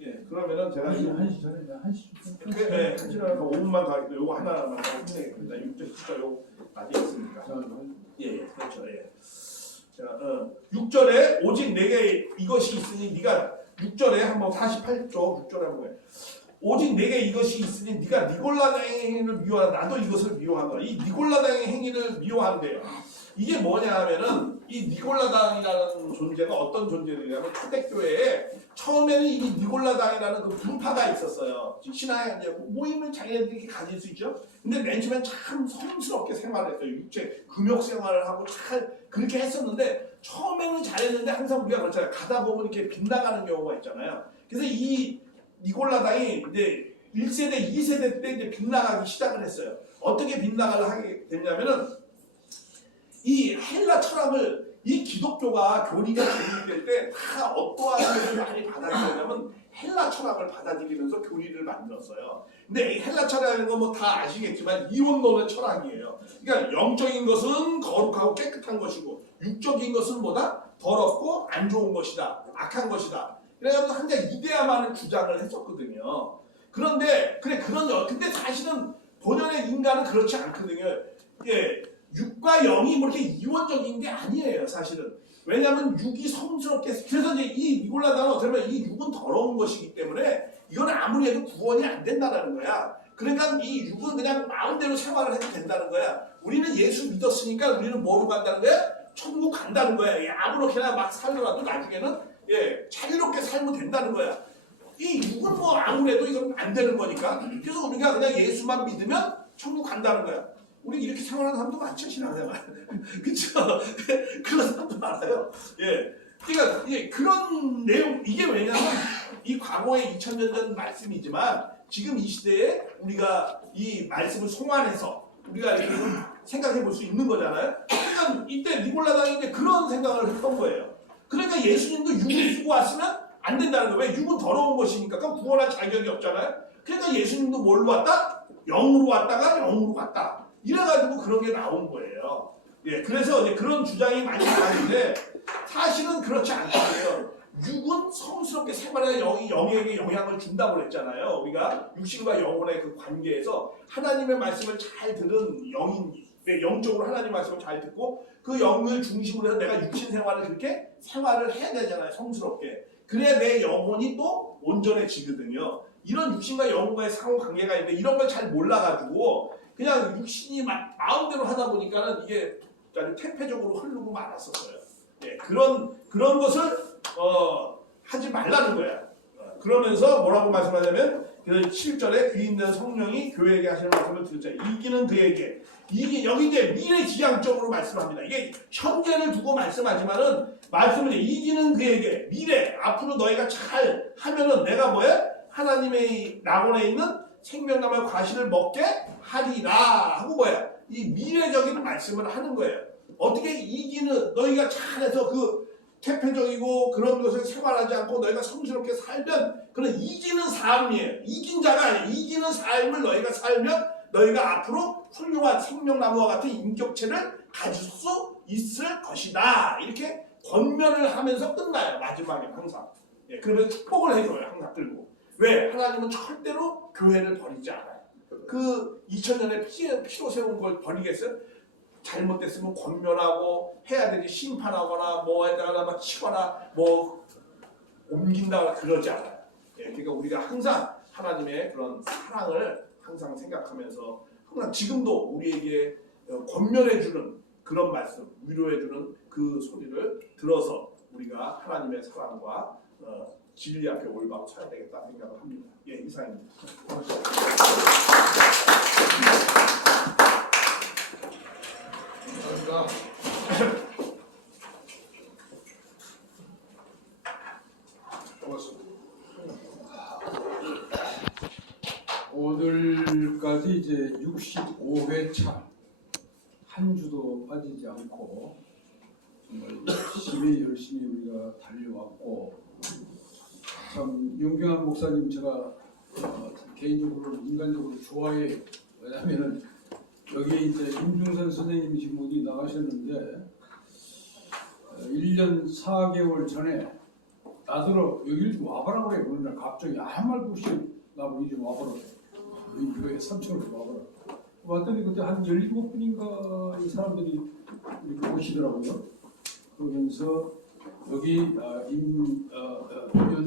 예, 그러면은 제가 1시 전에 1시 좀. 네, 1시간 5분만 더 하겠습니다. 요거 하나만 더 끝내겠습니다. 6절 진짜 요거 아직 있으니까. 예, 그렇죠. 예. 자, 6절에 오직 내게 이것이 있으니 네가 6절에 한번 48쪽 6절에 한번 해. 오직 내게 이것이 있으니 네가 니골라당의 행위를 미워하라. 나도 이것을 미워한다. 이 니골라당의 행위를 미워한대요. 이게 뭐냐 하면은 이 니골라당이라는 존재가 어떤 존재냐면 초대교회에 처음에는 이 니골라당이라는 그 분파가 있었어요. 신앙의 이제 모임을 자기네들이 가질 수 있죠. 근데 맨 처음엔 참 성스럽게 생활했어요. 육체 금욕 생활을 하고 잘 그렇게 했었는데 처음에는 잘했는데 항상 우리가 그렇잖아요. 가다 보면 이렇게 빗나가는 경우가 있잖아요. 그래서 이 니골라당이 이제 1세대, 2세대 때 이제 빗나가기 시작을 했어요. 어떻게 빗나가를 하게 됐냐면은 이 헬라 철학을 이 기독교가 교리가 제립될 때 다 어떠한 것을 많이 받아들였냐면 헬라 철학을 받아들이면서 교리를 만들었어요. 근데 이 헬라 철학이라는 건 뭐 다 아시겠지만 이원론의 철학이에요. 그러니까 영적인 것은 거룩하고 깨끗한 것이고 육적인 것은 뭐다? 더럽고 안 좋은 것이다. 악한 것이다. 그래가지고 항상 이데아만을 주장을 했었거든요. 그런데 근데 사실은 본연의 인간은 그렇지 않거든요. 예, 육과 영이 뭐 이렇게 이원적인 게 아니에요, 사실은. 왜냐하면 육이 성스럽게 그래서 이제 이 니골라다는 어떻게 보면 이 육은 더러운 것이기 때문에 이건 아무리 해도 구원이 안 된다는 거야. 그러니까 이 육은 그냥 마음대로 생활을 해도 된다는 거야. 우리는 예수 믿었으니까 우리는 뭐로 간다는 거야? 천국 간다는 거야. 예, 아무렇게나 막 살더라도 나중에는 예, 자유롭게 살면 된다는 거야. 이 육은 뭐 아무래도 이건 안 되는 거니까. 그래서 우리가 그냥 예수만 믿으면 천국 간다는 거야. 우리 이렇게 생활하는 사람도 많죠, 신앙생활. 그쵸? 그런 사람도 많아요. 예. 그러니까 그런 내용, 이게 왜냐면 이 과거의 2000년 전 말씀이지만 지금 이 시대에 우리가 이 말씀을 송환해서 우리가 이렇게 좀 생각해 볼 수 있는 거잖아요. 그러니까 이때 니골라당이 이제 그런 생각을 했던 거예요. 그러니까 예수님도 육을 쓰고 왔으면 안 된다는 거예요. 왜? 육은 더러운 것이니까. 그럼 구원할 자격이 없잖아요. 그러니까 예수님도 뭘로 왔다? 영으로 왔다가 영으로 갔다. 이래가지고 그런 게 나온 거예요. 예, 그래서 이제 그런 주장이 많이 나왔는데 사실은 그렇지 않거든요. 육은 성스럽게 생활해 영에게 영향을 준다고 그랬잖아요. 우리가 육신과 영혼의 그 관계에서 하나님의 말씀을 잘 들은 영적으로 하나님 말씀을 잘 듣고 그 영을 중심으로 해서 내가 육신 생활을 그렇게 생활을 해야 되잖아요. 성스럽게. 그래야 내 영혼이 또 온전해지거든요. 이런 육신과 영혼과의 상호관계가 있는데 이런 걸 잘 몰라가지고 그냥 육신이 마음대로 하다 보니까는 이게 아주 태폐적으로 흐르고 말았었어요. 예, 그런 것을 하지 말라는 거야. 그러면서 뭐라고 말씀하냐면 7절에 귀 있는 성령이 교회에게 하시는 말씀을 들었죠. 이기는 그에게 여기 이제 미래지향적으로 말씀합니다. 이게 현재를 두고 말씀하지만은 말씀은 이기는 그에게 미래 앞으로 너희가 잘 하면은 내가 뭐야? 하나님의 낙원에 있는 생명나무의 과실을 먹게 하리라 하고 뭐야? 이 미래적인 말씀을 하는 거예요. 어떻게 이기는 너희가 잘해서 그 태폐적이고 그런 것을 생활하지 않고 너희가 성스럽게 살면 그런 이기는 삶이에요. 이긴 자가 아니에요. 이기는 삶을 너희가 살면 너희가 앞으로 훌륭한 생명나무와 같은 인격체를 가질 수 있을 것이다. 이렇게 권면을 하면서 끝나요. 마지막에 항상. 예, 그러면서 축복을 해줘요. 항상 들고. 왜? 하나님은 절대로 교회를 버리지 않아요. 그 2000년에 피로 세운 걸 버리겠어요? 잘못됐으면 권면하고 해야 되지 심판하거나 뭐 했다가 막 치거나 뭐 옮긴다거나 그러지 않아요. 예, 그러니까 우리가 항상 하나님의 그런 사랑을 항상 생각하면서 항상 지금도 우리에게 권면해주는 그런 말씀, 위로해주는 그 소리를 들어서 우리가 하나님의 사랑과 진리 앞에 올바로 서야 되겠다 생각을 합니다. 예, 이상입니다. 감사합니다. 고맙습니다. 오늘까지 이제 65회차 한 주도 빠지지 않고 정말 열심히 우리가 달려왔고 참 윤경한 목사님 제가 개인적으로 인간적으로 좋아해요. 왜냐하면은 여기 이제 임중선 선생님이 지금 어디 나가셨는데 1년 4개월 전에 나더러 여기를 좀 와보라고 그래. 그러나 갑자기 아무 말도 없이 나보고 좀 와보라고 여기 교회 3층으로 와보라고 왔더니 그때 한 17분인가 이 사람들이 이렇게 오시더라고요. 그러면서 여기 임현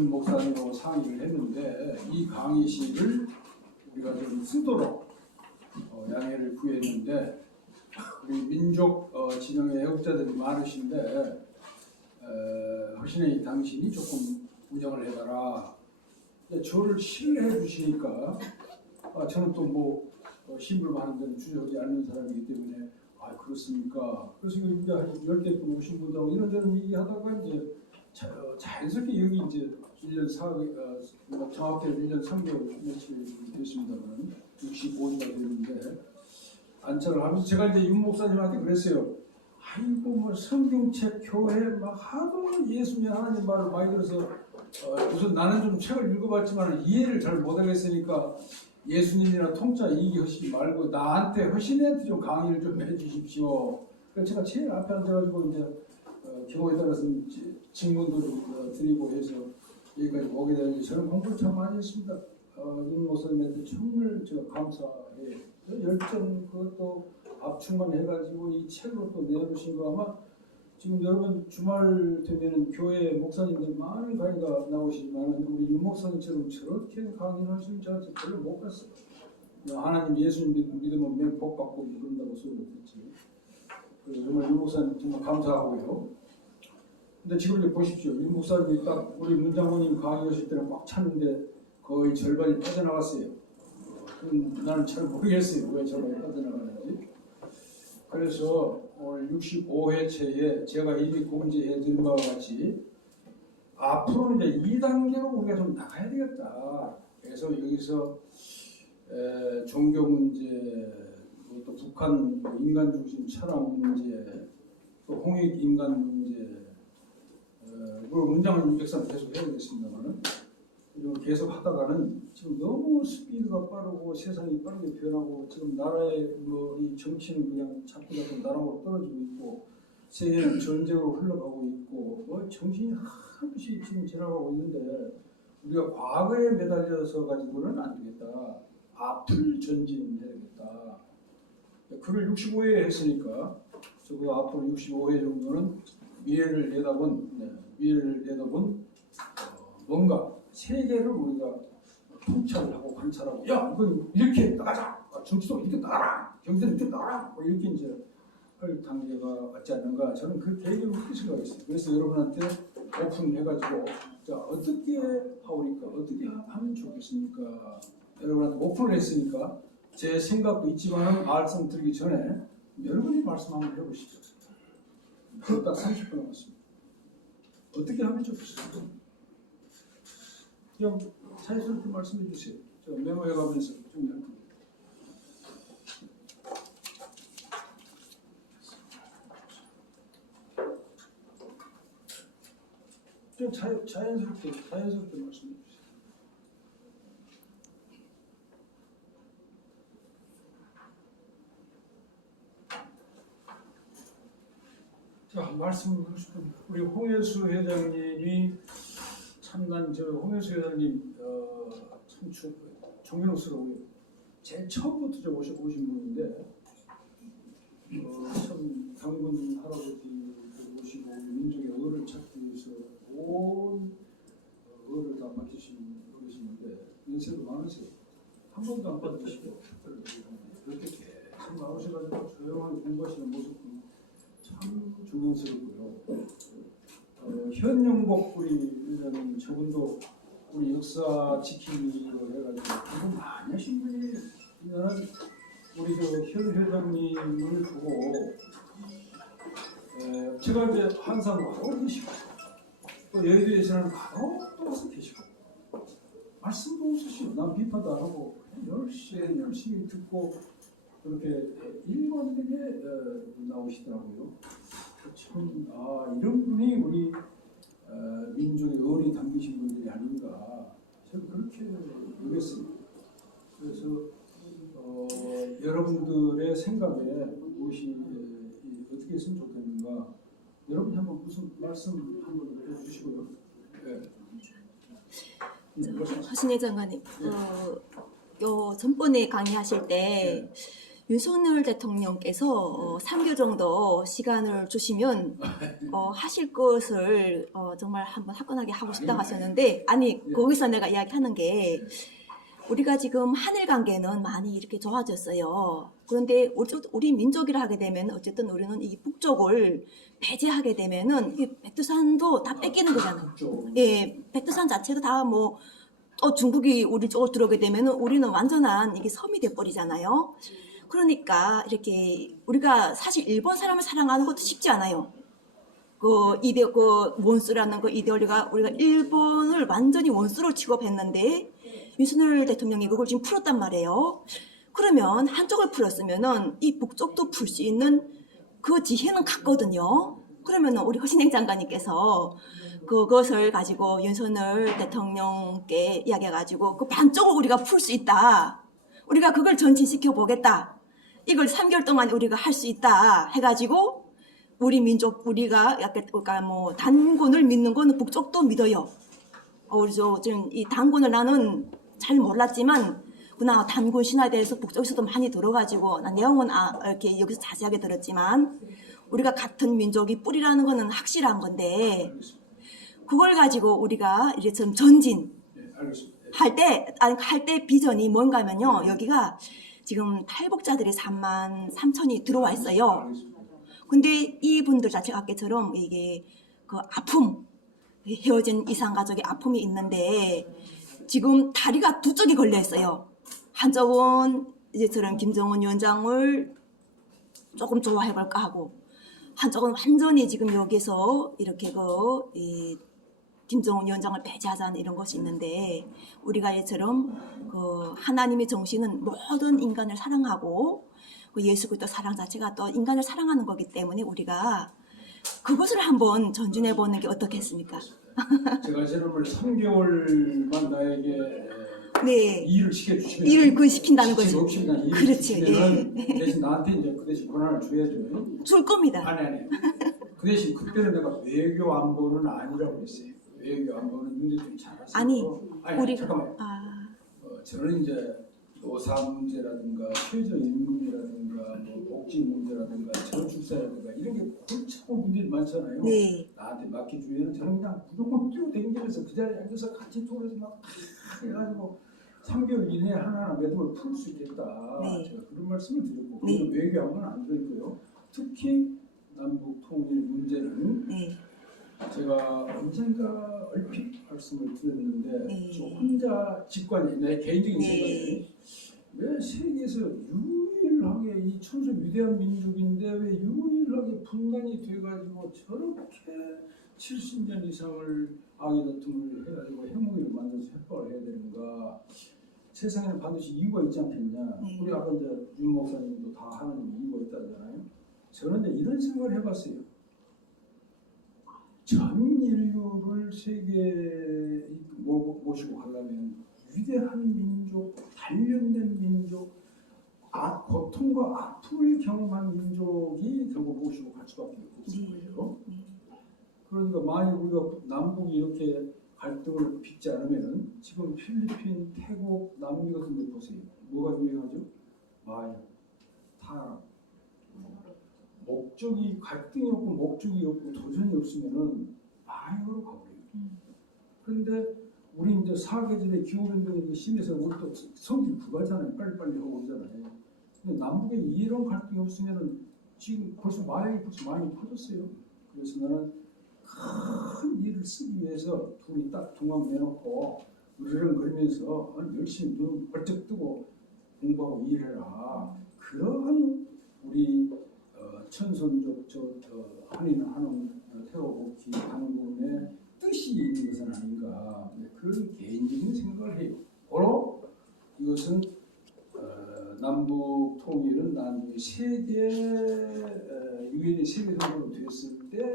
목사님하고 상의를 했는데 이 강의실을 우리가 좀 쓰도록 양해를 구했는데 우리 민족 진영의 애국자들이 많으신데 허신의 당신이 조금 운영을 해봐라. 저를 신뢰해 주시니까 저는 또 뭐 신불 많은 데는 주저하지 않는 사람이기 때문에 그렇습니까? 그래서 이제 한 10개 오신 분들하고 이런저런 얘기하다가 이제 자연스럽게 여기 이제 1년 4개월, 정확히 1년 3개월 며칠 됐습니다만 65일가 됐는데 안차를 하면서 제가 이제 윤 목사님한테 그랬어요. 아이고 뭐 성경책 교회 막 하도 예수님 하나님 말을 많이 들어서 우선 나는 좀 책을 읽어봤지만 이해를 잘 못하겠으니까 예수님이나 통짜 얘기하시지 말고 나한테 허신한테 좀 강의를 좀 해주십시오. 그래서 제가 제일 앞에 앉아가지고 이제 경우에 따라서 질문도 좀 드리고 해서 여기까지 오게 되는데 저는 공부를 참 많이 했습니다. 윤 목사님한테 정말 제가 감사해요. 열정 그것도 압축만 해가지고 이 책으로 또 내놓으신 거 아마 지금 여러분 주말 되면은 교회 목사님들 많은 강의가 나오시지만 우리 윤 목사님처럼 저렇게 강의를 하시는 저 별로 못 봤어요. 하나님 예수님 믿으면 매일 복 받고 그런다고 소리 듣지. 그래서 정말 윤 목사님 정말 감사하고요. 근데 지금 이제 보십시오. 윤 목사님이 딱 우리 문장모님 강의하실 때는 꽉 찼는데 거의 절반이 빠져나갔어요. 나는 잘 모르겠어요. 왜 절반이 빠져나가는지. 그래서 오늘 65회차에 제가 이미 공지해 드린 바와 같이 앞으로 이제 2단계로 우리가 좀 나가야 되겠다. 그래서 여기서 종교 문제, 또 북한 인간 중심 철학 문제, 또 홍익 인간 문제, 그걸 문장은 역사는 계속 해야 되겠습니다만은 계속 하다가는 지금 너무 스피드가 빠르고 세상이 빠르게 변하고 지금 나라의 이 정치는 그냥 자꾸 나라로 떨어지고 있고 세계는 전쟁으로 흘러가고 있고 정신이 한없이 지금 지나가고 있는데 우리가 과거에 매달려서 가지고는 안 되겠다. 앞을 전진해야 되겠다. 글을 65회 했으니까 적어도 앞으로 65회 정도는 미래를 내다본 뭔가 세계를 우리가 통찰을 하고 관찰하고 야 이건 이렇게 나가자 정치도 이렇게 나가라 경제는 이렇게 나가라 이렇게 이제 할 단계가 왔지 않는가 저는 그 계획을 그렇게 생각했어요. 그래서 여러분한테 오픈해가지고 자 어떻게 하오니까 어떻게 하면 좋겠습니까? 여러분한테 오픈을 했으니까 제 생각도 있지만 말씀드리기 전에 여러분이 말씀 한번 해보시죠. 딱 30분 남았습니다. 어떻게 하면 좋겠어요? 그냥 자연스럽게 말씀해 주세요. 제가 메모해 가면서 정리할 겁니다. 좀 자연스럽게 말씀해 주세요. 자, 말씀하실 분 우리 홍혜수 회장님이 참난 홍혜수 회장님 참 존경스러워요. 제일 처음부터 저 오신 분인데 참 당군 할아버지 모시고 민족의 의를 찾기 위해서 온 의를 다 맡기신 분이신데 연세도 많으세요. 한 번도 안 받으시고 그렇게 계속 나오셔가지고 조용하게 공부하시는 모습도 참 존경스럽고요. 현영복 우리 회장님 저분도 우리 역사 지키기로 해가지고 공부 많이 하신 분이 나는 우리 현 회장님을 보고 제가 이제 항상 가고 계시고 또 여의도에서는 가고 또 와서 계시고 말씀도 없으시고 난 비판도 안 하고 열심히 듣고 그렇게 일관되게 나오시더라고요. 참 이런 분이 우리 민족의 의원이 담기신 분들이 아닌가 저는 그렇게 여겼습니다. 그래서 여러분들의 생각에 무엇이 어떻게 했으면 좋겠는가 여러분이 한번 무슨 말씀 한번 해주시고요. 허신혜 장관님, 요 전번에 강의하실 때 윤석열 대통령께서 3개월 정도 시간을 주시면 하실 것을 정말 한번 화끈하게 하고 싶다고 하셨는데 거기서 내가 이야기하는 게 우리가 지금 한일 관계는 많이 이렇게 좋아졌어요. 그런데 우리 민족이라 하게 되면 어쨌든 우리는 이 북쪽을 배제하게 되면은 이 백두산도 다 뺏기는 거잖아요. 예, 백두산 자체도 다 또 중국이 우리 쪽으로 들어오게 되면은 우리는 완전한 이게 섬이 돼버리잖아요. 그러니까 이렇게 우리가 사실 일본 사람을 사랑하는 것도 쉽지 않아요. 그 원수라는 그 이데올리가 우리가 일본을 완전히 원수로 취급했는데 윤석열 대통령이 그걸 지금 풀었단 말이에요. 그러면 한쪽을 풀었으면은 이 북쪽도 풀 수 있는 그 지혜는 같거든요. 그러면은 우리 허신행 장관님께서 그것을 가지고 윤석열 대통령께 이야기해가지고 그 반쪽을 우리가 풀 수 있다. 우리가 그걸 전진시켜 보겠다. 이걸 3개월 동안 우리가 할 수 있다 해가지고 우리 민족 우리가 약간 그러니까 뭐 단군을 믿는 거는 북쪽도 믿어요. 우리 지금 이 단군을 나는 잘 몰랐지만 그나 단군 신화에 대해서 북쪽에서도 많이 들어가지고 난 내용은 이렇게 여기서 자세하게 들었지만 우리가 같은 민족이 뿌리라는 거는 확실한 건데 그걸 가지고 우리가 이제 좀 전진 네, 알겠습니다. 할 때 비전이 뭔가면요. 여기가 지금 탈북자들이 3만 3천이 들어와 있어요. 알겠습니다. 근데 이분들 자체가 아까처럼 이게 그 아픔, 헤어진 이상 가족의 아픔이 있는데 지금 다리가 두 쪽이 걸려 있어요. 한쪽은 이제 저런 김정은 위원장을 조금 좋아해 볼까 하고 한쪽은 완전히 지금 여기서 이렇게 김정은 위원장을 배제하자는 이런 것이 있는데 우리가 이처럼 그 하나님의 정신은 모든 인간을 사랑하고 그 예수 그리스도 사랑 자체가 또 인간을 사랑하는 거기 때문에 우리가 그것을 한번 전진해 보는 게 어떻겠습니까? 제가 저놈을 3개월만 나에게 네, 일을 시켜주시면 일을 그 시킨다는 거지. 없이 그냥 일을 그렇지, 시키면 대신 나한테 이제 그 대신 권한을 줘야죠. 줄 겁니다. 아니. 그 대신 그때는 내가 외교 안보는 아니라고 했어요. 외교 안보는 윤 대통령이 잘하세요. 아니, 우리 잠깐만. 저는 이제 노사 문제라든가 최저임금이라든가 뭐 복지 문제라든가 저출산이라든가 이런 게 골차고 문제들 많잖아요. 네, 나한테 맡겨주면 저는 그냥 무조건 뛰어댕기면서 그 자리에 앉아서 같이 토론해서 막 해가지고 3개월 이내에 하나하나 매듭을 풀 수 있겠다. 네. 제가 그런 말씀을 드렸고 네. 그건 외교하고는 안 들어있고요. 특히 남북 통일 문제는 네, 제가 언젠가 얼핏 말씀을 드렸는데 네. 저 혼자 직관이 내 개인적인 네. 생각이 왜 세계에서 유일하게 이 천수 위대한 민족인데 왜 유일하게 분단이 돼가지고 저렇게 70년 이상을 악의 다툼을 해가지고 해몽이를 만들어서 협박을 해야 되는가. 세상에는 반드시 이유가 있지 않겠냐. 네. 우리 아까 이제 윤 목사님도 다 하는 이유가 있다잖아요. 저는 이제 이런 생각을 해봤어요. 전 인류를 세계에 모시고 가려면 위대한 민족, 단련된 민족, 고통과 아픔을 경험한 민족이 결국 모시고 갈 수밖에 없을 거예요. 그러니까 만약 우리가 남북이 이렇게 갈등을 빚지 않으면 지금 필리핀, 태국, 남미 같은 데 보세요. 뭐가 유행하죠? 마약, 타락. 목적이 갈등이 없고 목적이 없고 도전이 없으면은 마약으로 가버려요. 그런데 우리 이제 사계절의 기후변동이 심해서 우리 또 성질 불가잖아요. 빨리빨리 하고 그러잖아요. 근데 남북에 이런 갈등이 없으면은 지금 벌써 마약이 벌써 많이 퍼졌어요. 그래서 나는 큰 일을 쓰기 위해서 둘이 딱 중앙 내놓고 으르렁거리면서 열심히 눈 벌쩍 뜨고 공부하고 일해라. 그러한 우리 천손족 한인 태호복지 당군의 뜻이 있는 것은 아닌가 그런 개인적인 생각을 해요. 바로 이것은 남북 통일은 나중에 유엔이 세계 정부로 됐을 때에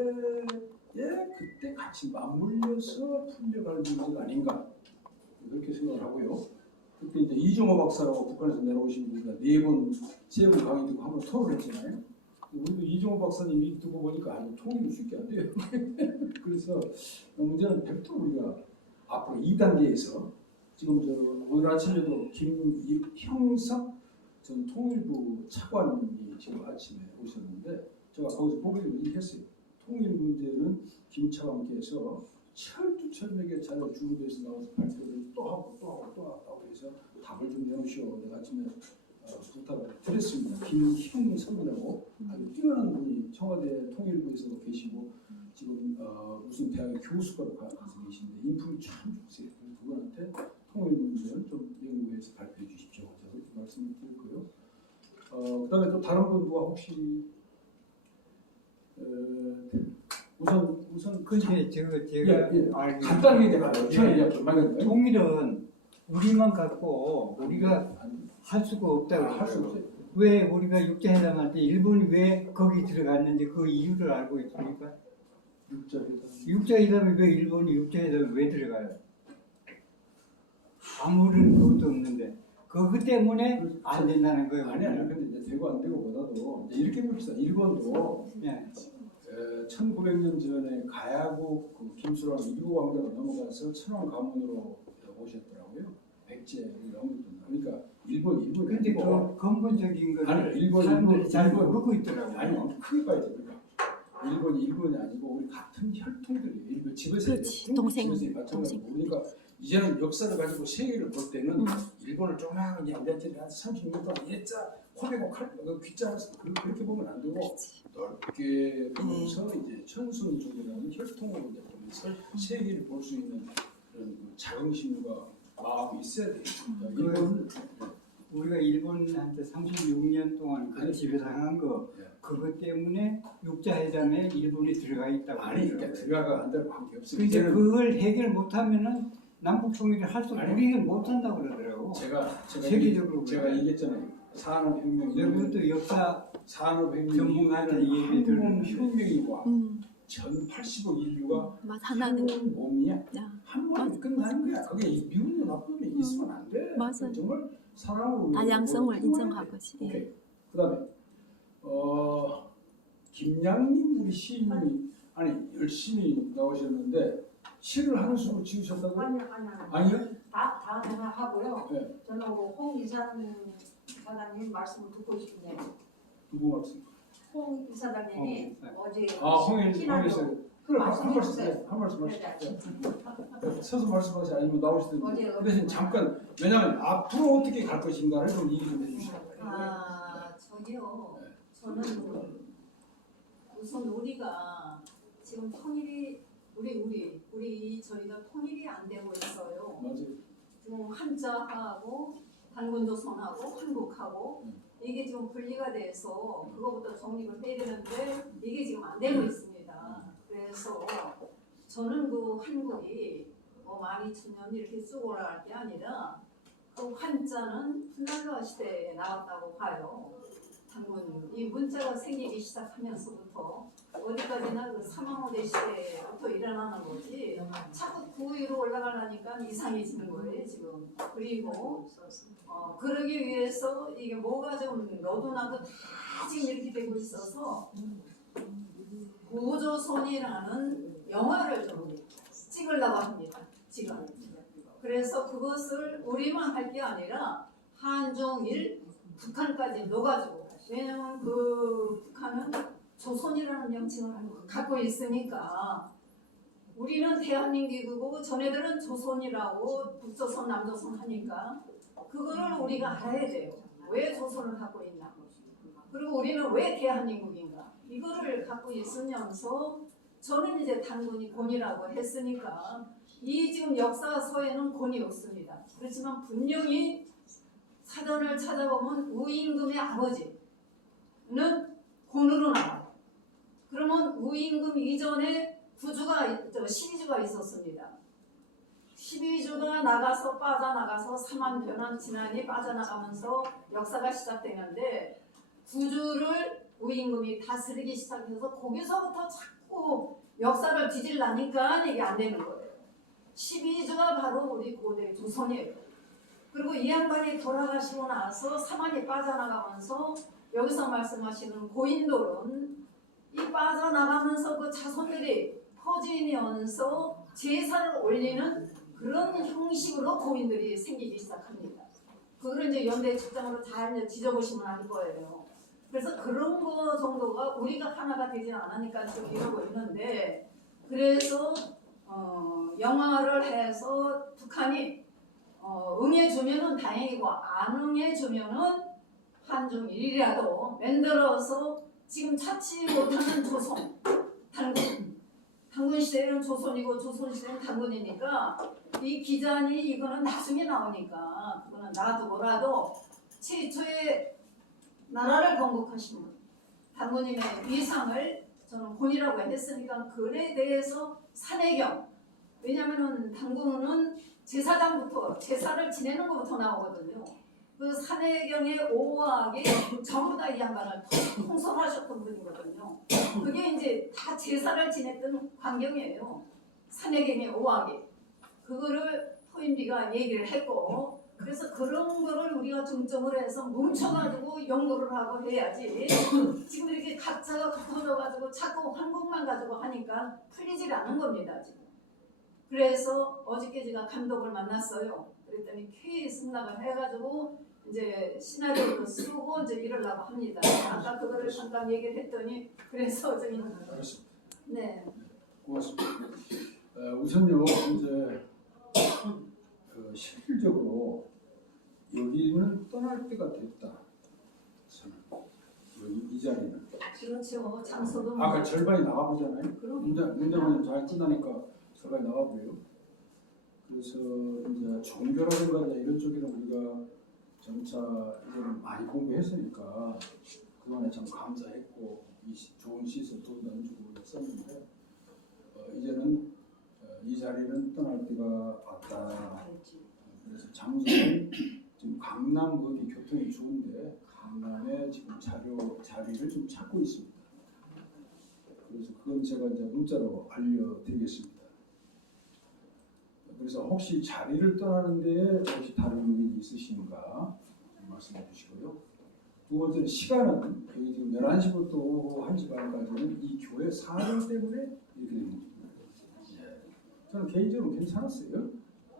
그때 같이 맞물려서 풀려갈 문제가 아닌가 그렇게 생각을 하고요. 그때 이제 이종호 박사라고 북한에서 내려오신 분이가 4번, 3번 강의 듣고 한번 토론했잖아요. 우리도 이종호 박사님 이 듣고 보니까 통일이 쉽게 안 돼요. 그래서 문제는 별도 우리가 앞으로 2단계에서 지금 오늘 아침에도 김형석 전 통일부 차관이 지금 아침에 오셨는데 제가 거기서 보고를 얘기했어요. 통일 문제는 김 차관께서 철두철미하게 잘 준비해서 나와서 발표를 또 하고 해서 답을 좀 내놓으시오. 내가 아침에 부탁을 드렸습니다. 김형석이라고 아주 뛰어난 분이 청와대 통일부에서도 계시고 지금 무슨 대학의 교수과도 가서 계신데 인품이 참 좋으세요. 그래서 그분한테 통일 문제를 좀 연구해서 발표해 주십시오. 제가 그렇게 말씀을 드렸고요. 그다음에 또 다른 분과 혹시 우선 근데 제가 간단하게 내가 통일은 우리만 갖고 우리가 할 수가 없다고 할 수 없어요. 왜 우리가 육자회담할 때 일본이 왜 거기 들어갔는지 그 이유를 알고 있습니까? 육자회담이 왜 일본이 육자회담에 왜 들어가요? 아무런 그것도 없는데 그것 때문에 안 된다는 거예요. 아니 근데 이제 되고 안 되고보다도 이제 이렇게 봅시다. 일본도 네. 1900년 전에 가야국 그 김수랑 일부 왕자가 넘어가서 천황 가문으로 오셨더라고요. 백제를 넘었던. 그러니까 일본이 근데 아니고 그 근본적인 거를 아니, 일본, 사람들이 잘 일본. 모르고 있더라고요. 아니 크게 봐야 됩니다. 일본이 아니고 우리 같은 혈통들이에요. 일본 집에서 그렇지. 동생. 집에서 마찬가지고 그러니까 이제는 역사를 가지고 세계를 볼 때는 일본을 조그마한 양자체를 한 36년 동안 예자 코베고 귀자 그렇게 보면 안 되고 넓게 보면서 이제 천순족이라는 혈통으로 이제 보면서 세계를 볼 수 있는 그런 그 자긍심과 마음이 있어야 돼요. 일본은 우리가 일본한테 36년 동안 그 아니, 지배당한 거 예. 그것 때문에 육자회담에 일본이 들어가 있다고 아니 그러니까 들어가가 안 들어가 관계 없어요. 근데 이제는 그걸 해결 못하면은 남북 통일을 할 수 아니. 우리는 못한다고 그러더라고. 제가 세계적으로 제가 그래요. 얘기했잖아요. 산업혁명 여러분도 역사 산업혁명 전문가한테 이후에는 얘기를 한국 혁명이 와. 음, 전 80억 인류가 맞 하나는 한 몸이야. 야, 한 번에 끝나는 거야. 그게 미움도 나쁨이 있으면 안 돼. 맞아요. 정말 사랑으로 다양성을 위해서 인정하고지. 오케이. 그다음에 김양님 우리 시인님이 아니 열심히 나오셨는데 시를 한 수로 지으셨다고? 아니요. 아니요? 다 하나 하고요. 네. 저는 홍 이사장님 말씀을 듣고 싶은데 누구 말씀? 홍 이사장님이 네. 어제 홍일 신안도 그래 말씀해 한 말씀 주세요. 한 말씀 그래, 하시죠. 서서 말씀하세요. 아니면 나오시든지. 어제 그 대신 잠깐 왜냐면 앞으로 어떻게 갈 것인가를 좀 얘기 좀 해주시죠. 저기요. 네. 저는 우선 우리가 지금 통일이 저희가 통일이 안 되고 있어요. 맞아요. 지금 한자하고 단군조선하고 한국하고 이게 지금 분리가 돼서 그거부터 정립을 해야 되는데 이게 지금 안 되고 있습니다. 그래서 저는 그 한국이 뭐 12,000년 이렇게 쓰고 올라갈 게 아니라 그 한자는 훗날러 시대에 나왔다고 봐요. 단군 이 문자가 생기기 시작하면서부터 어디까지나 그 삼왕오대 시대부터 일어나는 거지 자꾸 그 위로 올라가려니까 이상해지는 거예요 지금. 그리고 그러기 위해서 이게 뭐가 좀 너도나도 다 지금 이렇게 되고 있어서 고조선이라는 영화를 좀 찍으려고 합니다 지금. 그래서 그것을 우리만 할 게 아니라 한중일 북한까지 넣어가지고 왜냐면 그 북한은 조선이라는 명칭을 갖고 있으니까 우리는 대한민국이고 전애들은 조선이라고 북조선 남조선 하니까 그거를 우리가 알아야 돼요. 왜 조선을 갖고 있나 그리고 우리는 왜 대한민국인가 이거를 갖고 있으면서 저는 이제 단군이 곤이라고 했으니까 이 지금 역사서에는 곤이 없습니다. 그렇지만 분명히 사전을 찾아보면 우임금의 아버지는 곤으로 나와요. 그러면 우임금 이전에 12주가 있었습니다. 12주가 나가서 빠져나가서 삼한변환 진안이 빠져나가면서 역사가 시작되는데 9주를 우임금이 다스리기 시작해서 거기서부터 자꾸 역사를 뒤질라니까 이게 안 되는 거예요. 12주가 바로 우리 고대 조선이에요. 그리고 이 양반이 돌아가시고 나서 삼한이 빠져나가면서 여기서 말씀하시는 고인돌은 이 빠져나가면서 그 자손들이 퍼지면서 제사를 올리는 그런 형식으로 고인들이 생기기 시작합니다. 그거를 이제 연대 책장으로 잘 이제 뒤져보시면 알 거예요. 그래서 그런 거 정도가 우리가 하나가 되지 않으니까 지금 이러고 있는데 그래서 영화를 해서 북한이 응해주면은 다행이고 안 응해주면은 한중일이라도 만들어서 지금 찾지 못하는 조선 단군 시대는 조선이고 조선 시대는 단군이니까 이 기자니 이거는 나중에 나오니까 그거는 놔두고라도 최초의 나라를 건국하신 분 단군님의 위상을 저는 곤이라고 했으니까 그에 대해서 산해경 왜냐면은 단군은 제사장부터 제사를 지내는 것부터 나오거든요. 그 산해경의 오화학이 전부 다 이 양반을 통솔하셨던 분이거든요. 그게 이제 다 제사를 지냈던 광경이에요. 산해경의 오화학이. 그거를 토인비가 얘기를 했고, 그래서 그런 거를 우리가 중점으로 해서 뭉쳐가지고 연구를 하고 해야지. 지금 이렇게 각자가 붙어져가지고 자꾸 한국만 가지고 하니까 풀리질 않은 겁니다, 지금. 그래서 어저께 제가 감독을 만났어요. 그랬더니 퀴 승낙을 해가지고 이제 시나리오도 쓰고 이제 이러려고 합니다. 아까 그거를 잠깐 얘기를 했더니 그래서 저희 알겠습니다. 네. 고맙습니다. 우선요 이제 실질적으로 여기는 떠날 때가 됐다. 저는 여기 이 자리는 그렇죠. 장소도 아까 절반이 나가보잖아요. 그럼 문제만 잘 끝나니까 절반이 나가버려요. 그래서 이제 종교라든가 이제 이런 쪽에는 우리가 점차 이제는 많이 공부했으니까 그동안에 참 감사했고 좋은 시설 돈도 안 주고 했었는데 이제는 이 자리는 떠날 때가 왔다. 그래서 장소는 지금 강남 어디 교통이 좋은데 강남에 지금 자리를 좀 찾고 있습니다. 그래서 그건 제가 이제 문자로 알려드리겠습니다. 그래서 혹시 자리를 떠나는데 혹시 다른 의견이 있으신가 말씀해 주시고요. 두 번째는 시간은 여기 지금 11시부터 오후 1시 반까지는 이 교회 사정 때문에 이렇게 된 겁니다. 저는 개인적으로 괜찮았어요.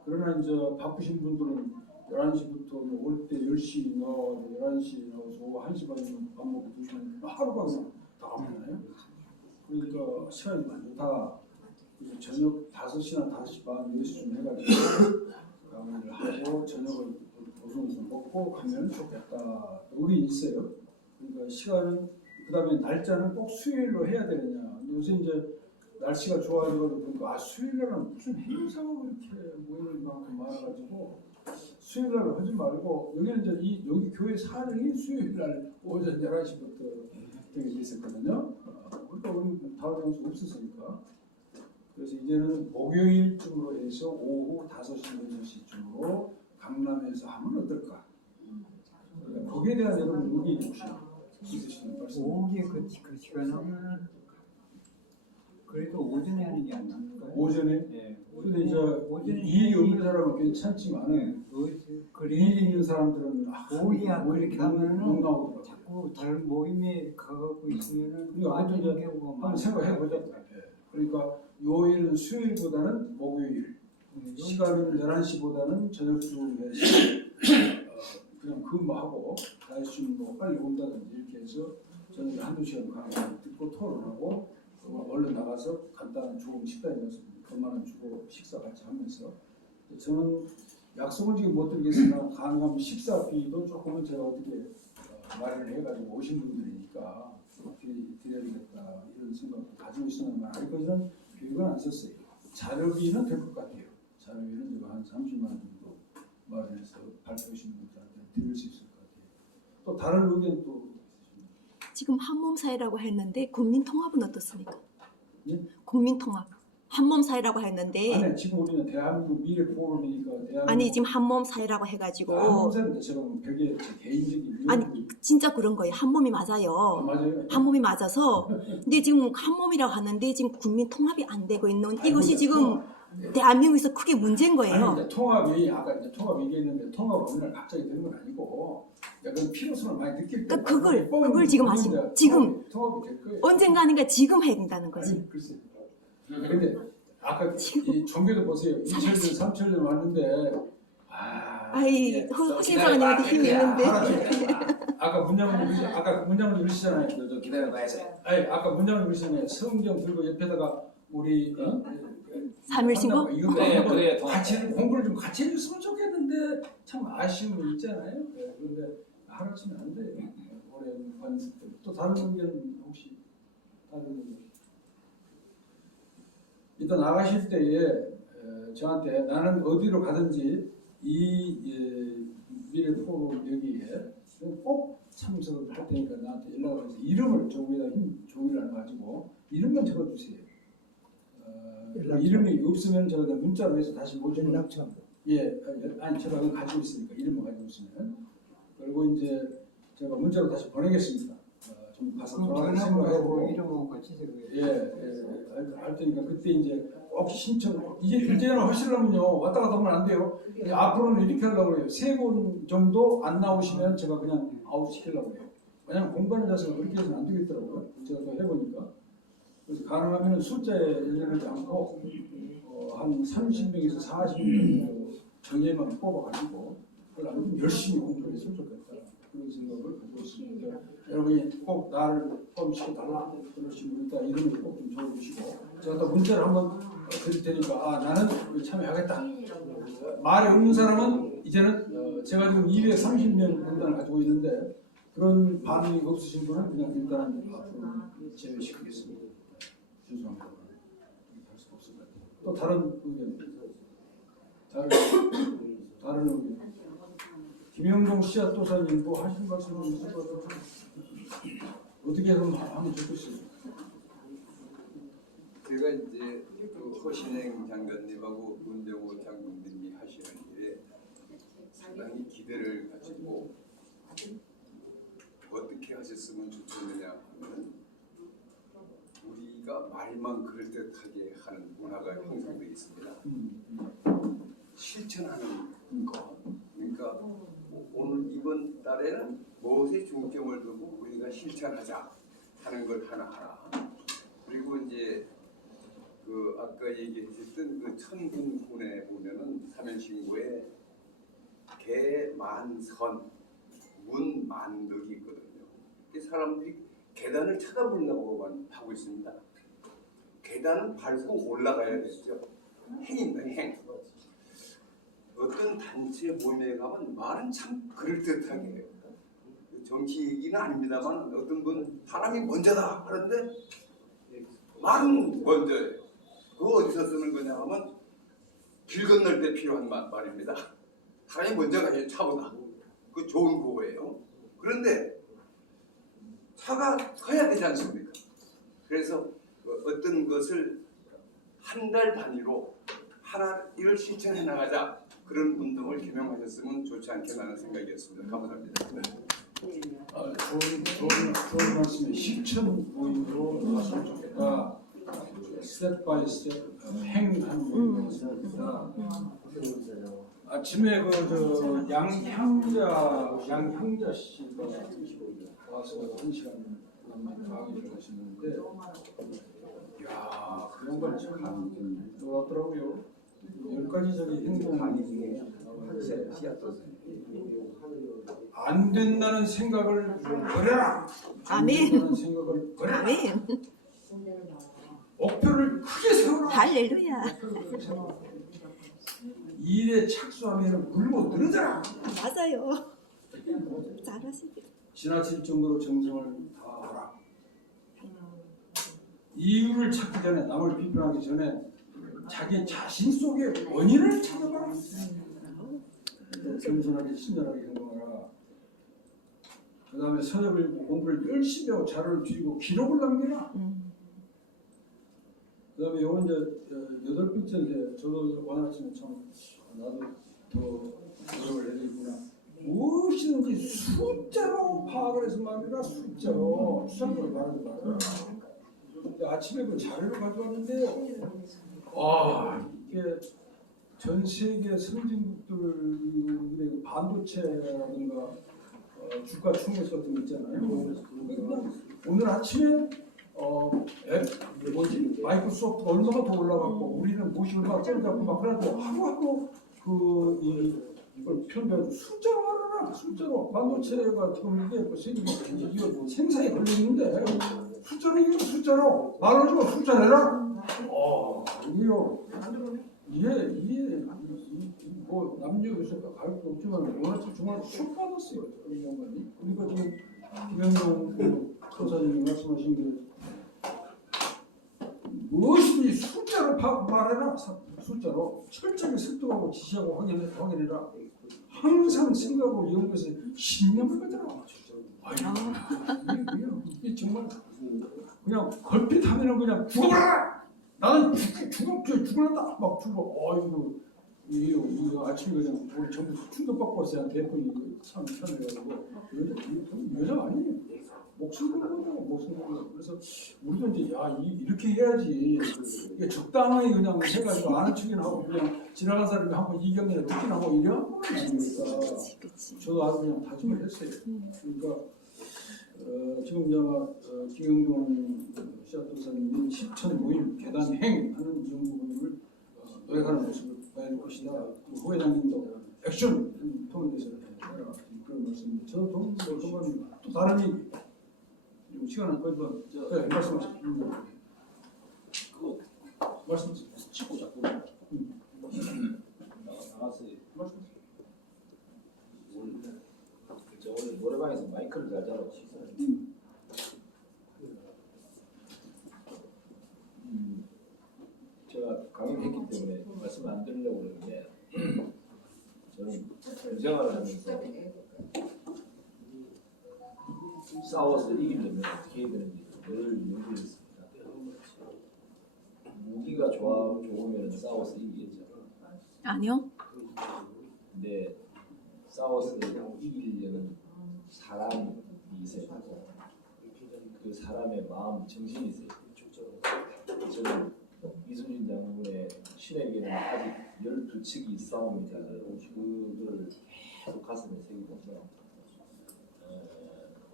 그러나 이제 바쁘신 분들은 11시부터 올 때 10시 나와서 11시 나와서 오후 1시 반에 밥 먹고 2시간 하루가 그냥 다 가잖아요. 그러니까 시간이 많이 좋다. 그래서 저녁 5시나 5시 반 4시쯤 해가지고 강의를 하고 저녁을 보송해서 먹고 가면 좋겠다. 의견이 있어요. 그러니까 시간은 그 다음에 날짜는 꼭 수요일로 해야 되느냐. 요새 이제 날씨가 좋아지고 보니까 수요일날은 무슨 행사가 그렇게 모일 만큼 많아가지고 수요일날 하지 말고 여기는 이제 여기 교회 사정이 수요일날 오전 11시부터 되게 있었거든요. 그러니까 우리 다른 장소 없었으니까. 그래서 이제는 목요일쯤으로 해서 오후 5시, 6시쯤으로 강남에서 하면 어떨까? 거기에 대한 여러분 의견이 혹시 있으시면 말씀해 오후에 그 시간은 그래도 오전에 하는 게 안 나을까요? 오전에? 네. 근데 이제 오전에 일이 없는 사람은 괜찮지만은 그래 일이 있는 사람들은 오후야 그렇게 하면은 못 나오더라고요. 자꾸 다른 모임에 가고 있으면은 그리고 아무튼 빠지는 이제 경우가 한번 생각해보자. 그러니까 요일은 수요일보다는 목요일, 시간은 11시보다는 저녁쯤 해서 그냥 근무하고 5시쯤 뭐 빨리 온다든지 이렇게 해서 저녁에 1-2시간 강의를 듣고 토론하고 얼른 나가서 간단한 좋은 식당에 가서 돈만 원 주고 식사 같이 하면서 저는 약속은 지금 못 드리겠으나 가능하면 식사비도 조금은 제가 어떻게 마련을 해가지고 오신 분들이니까 드려야겠다 이런 생각도 가지고 있었는데 아직까지는 계획은 안 썼어요. 자료비는 될 것 같아요. 자료비는 제가 한 30만 원 정도 마련해서 발표하시는 분들한테 드릴 수 있을 것 같아요. 또 다른 의견 또 지금 한몸사회라고 했는데 국민통합은 어떻습니까? 예? 국민통합 한몸사회라고 했는데 아니 지금 우리는 대한민국 미래 포럼이니까 대한민국 아니 지금 한몸사회라고 해가지고 한몸사는 제가 별개 제 개인적인 아니 의견이 진짜 그런 거예요. 한몸이 맞아요. 맞아요. 한몸이 맞아서 근데 지금 한몸이라고 하는데 지금 국민통합이 안 되고 있는 이것이 지금 대한민국에서 크게 문제인 거예요. 아니, 이제 통합이 아까 이제 통합 얘기했는데 통합 어느 날 갑자기 되는 건 아니고 약간 필요성을 많이 느낄 때 그러니까 그걸 지금 하신 지금 통합이 될 거예요. 언젠가니까 지금 해야 된다는 거지. 아니, 글쎄. 근데 아까 이 종교도 보세요. 2000년, 3000년 왔는데 아이 허신사님한테 힘이 있는데 아까 문장을 읽으시잖아요. 기다려봐야지. 아니 아까 문장을 읽으시잖아요. 성경 들고 옆에다가 우리 삼일신고? 이거 그래, 같이 공부를 좀 같이 해줬으면 좋겠는데 참 아쉬움이 있잖아요. 그런데 하루치면 안 돼요. 올해 관습 때문에. 또 다른 의견 혹시 다른 의견? 일단 나가실 때에 저한테 나는 어디로 가든지 이 미래 포럼 여기에 꼭 참석을 할 테니까 나한테 연락을 해서 이름을 종이에다 종이를 안 가지고 이름만 적어주세요. 이름이 없으면 제가 문자로 해서 다시 모집을 연락처 예, 아니 제가 가지고 있으니까 이름을 가지고 있으면 이제 제가 문자로 다시 보내겠습니다. 좀 가서 그럼 돌아가는 전화번호 생각하고 이름하고 같이 적어요. 할 테니까 그때 이제 꼭 신청 이제 일제는 하시려면요 왔다 갔다 하면 안 돼요. 이제 앞으로는 이렇게 하려고 해요. 3분 정도 안 나오시면 제가 그냥 아웃 시키려고 해요. 왜냐면 공부하는 자세가 그렇게 해서는 안 되겠더라고요. 제가 또 해보니까. 그래서 가능하면 숫자에 연연하지 않고 한 30명에서 40명 정예만 뽑아가지고 그걸 열심히 공부했으면 좋겠다. 그런 생각을 가지고 있습니다. 여러분이 꼭 나를 포함시켜달라 그러신 분 있다 이런 걸 꼭 좀 적어주시고 제가 또 문자를 한번 드릴 테니까 나는 참여하겠다. 말이 없는 사람은 이제는 제가 지금 230명 명단을 가지고 있는데 그런 반응이 없으신 분은 그냥 일단 앞으로 제외시키겠습니다. 죄송합니다. 할 수가 없습니다. 또 다른 의견, 다른 의견. 김영종 씨앗도사님 뭐 하실 말씀 있을 것 같아요. 어떻게 하면 좋겠어요? 제가 이제 그 허신행 장관님하고 문정호 장군님이 하시는 일에 상당히 기대를 가지고 어떻게 하셨으면 좋겠느냐 하면 우리가 말만 그럴듯하게 하는 문화가 형성되어 있습니다. 실천하는 거. 그러니까 오늘 이번 달에는 무엇에 중점을 두고 우리가 실천하자 하는 걸 하나하나. 그리고 이제 그 아까 얘기했던 그 천군군에 보면은 사면신고에 개만선 문만덕이 있거든요. 이 사람들이 계단을 쳐다보려고만 하고 있습니다. 계단은 밟고 올라가야 되죠. 행입니다, 행. 어떤 단체 모임에 가면 말은 참 그럴듯하게 해요. 정치 얘기는 아닙니다만 어떤 분 사람이 먼저다 하는데 말은 먼저예요. 그거 어디서 쓰는 거냐 하면 길 건널 때 필요한 말입니다. 사람이 먼저 가야 차보다. 그 좋은 거예요. 그런데 차가 가야 되지 않습니까? 그래서 어떤 것을 한 달 단위로 하나를 실천해 나가자 그런 운동을 개명하셨으면 좋지 않겠나는 생각이었습니다. 감사합니다. 좋은 말씀에 실천 모임으로 갔으면 좋겠다. 스텝 바이 스텝 행하는 모임으로 했으면 좋겠다. 아침에 그 양향자 씨가 와서 1시간 강의를 하시는데 이야 그 양반 참 강의 좋았더라고요. 10가지 저기 행동 강의 중에 안 된다는 생각을 버려라. 안 아멘. 된다는 생각을 버려라. 아멘. 목표를 크게 세워라. 할렐루야. 목표를 크게 세워라. 일에 착수하면 굴고 늘어져라. 맞아요. 잘하시네. 지나칠 정도로 정성을 다하라. 이유를 찾기 전에 남을 비판하기 전에 자기 자신 속의 원인을 찾아봐라. 겸손하게 친절하게 행동하라. 그 다음에 서적을 공부를 열심히 하고 자료를 뒤고 기록을 남겨라. 그 다음에 요건 이제 8번째인데 저도 원하시면 참 나도 더 노력을 해야 되구나. 무엇이든지 숫자로 파악을 해서 말이라 숫자로 추상적으로 말하지 말아라. 아침에 그 자료를 가져왔는데요. 이게 전 세계 선진국들의 반도체라든가 주가 총액 같은 거 있잖아요. 오늘 아침에 마이크로소프트가 얼마나 더 올라갔고 우리는 무엇이 얼마나 째려잡고 막 그래도 하고 이걸 편배하고 숫자로 하라. 숫자로 반도체가 지금 이게 세계 이거 생산에 걸려 있는데 숫자로 말하지마 숫자 내라. 이게 뭐 남녀에서 갈 거 없지만 오늘 정말 쑥 받았어요. 이 양반이. 그러니까 지금 김영종 소사님이 말씀하신 게 무엇이든지 숫자로 말해라. 숫자로 철저하게 습득하고 지시하고 확인해라. 항상 생각하고 연구해서 신념을 가져라. 이게 정말 그냥 걸핏하면은 그냥 죽어라. 나는 죽을란다. 막 죽어. 이거 아침에 그냥 우리 전부 충격받고 왔어요. 대표님 참 편해가지고 여자가 아니에요. 목숨 걸고 목숨 걸고. 그래서 우리도 이제 이렇게 해야지. 이게 적당히 그냥 해가지고 아는 척이나 하고 그냥 지나간 사람이 한번 이경련에 특진하고 이래야 건 아니니까. 그치. 저도 아주 그냥 다짐을 했어요. 그러니까 지금 김영동 시작도사님이 실천 모임 계단 행 하는 이런 부분을 노력하는 모습을 봐야 될 것이다. 후 회장님도 액션 통해서 해라 그런 말씀입니다. 저도 동감입니다. 또 다른 얘기 그리고 시간은 거의 네, 말씀하세요. 말씀하세요. 치고 자꾸 나갔어요. 말씀하세요. 저 오늘 노래방에서 마이크를 잘 잡았지. 제가 강의했기 때문에 말씀 안 드리려고 그러는데 저는 군생활을 하면서 싸워서 이기려면 어떻게 해야 되는지 늘 연구했습니다. 무기가 좋으면 싸워서 이기겠죠. 아니요. 근데 싸워서 이기려는 사람이 있어야 되고 그 사람의 마음, 정신이 있어야 돼요. 저는 이순신 장군의 신에게는 아직 12척이 싸웁니다. 그걸 계속 가슴에 새기면서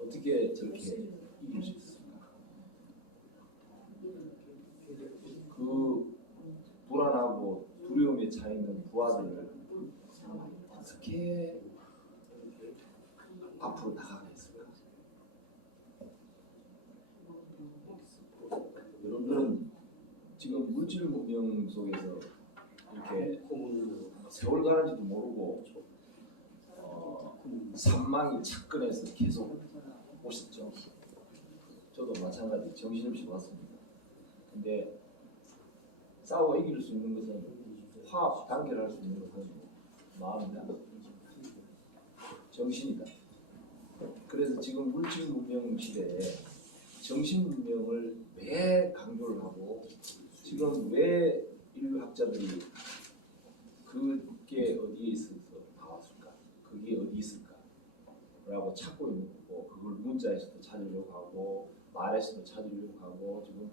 어떻게 저렇게 이길 수 있습니까? 그 불안하고 두려움에 차 있는 부하들을 어떻게 앞으로 나가겠습니까? 여러분들은 지금 물질 문명 속에서 이렇게 세월 가는지도 모르고 산망이 착근해서 계속 오셨죠. 저도 마찬가지 정신없이 왔습니다. 근데 싸워 이길 수 있는 것은 화합 단결할 수 있는 것은 마음이다. 정신이다. 그래서 지금 물질 문명 시대에 정신 문명을 왜 강조를 하고 지금 왜 인류학자들이 그게 어디에 있어서 나왔을까? 그게 어디 있을까? 라고 찾고 있는 거고 그걸 문자에서도 찾으려고 하고 말에서도 찾으려고 하고 지금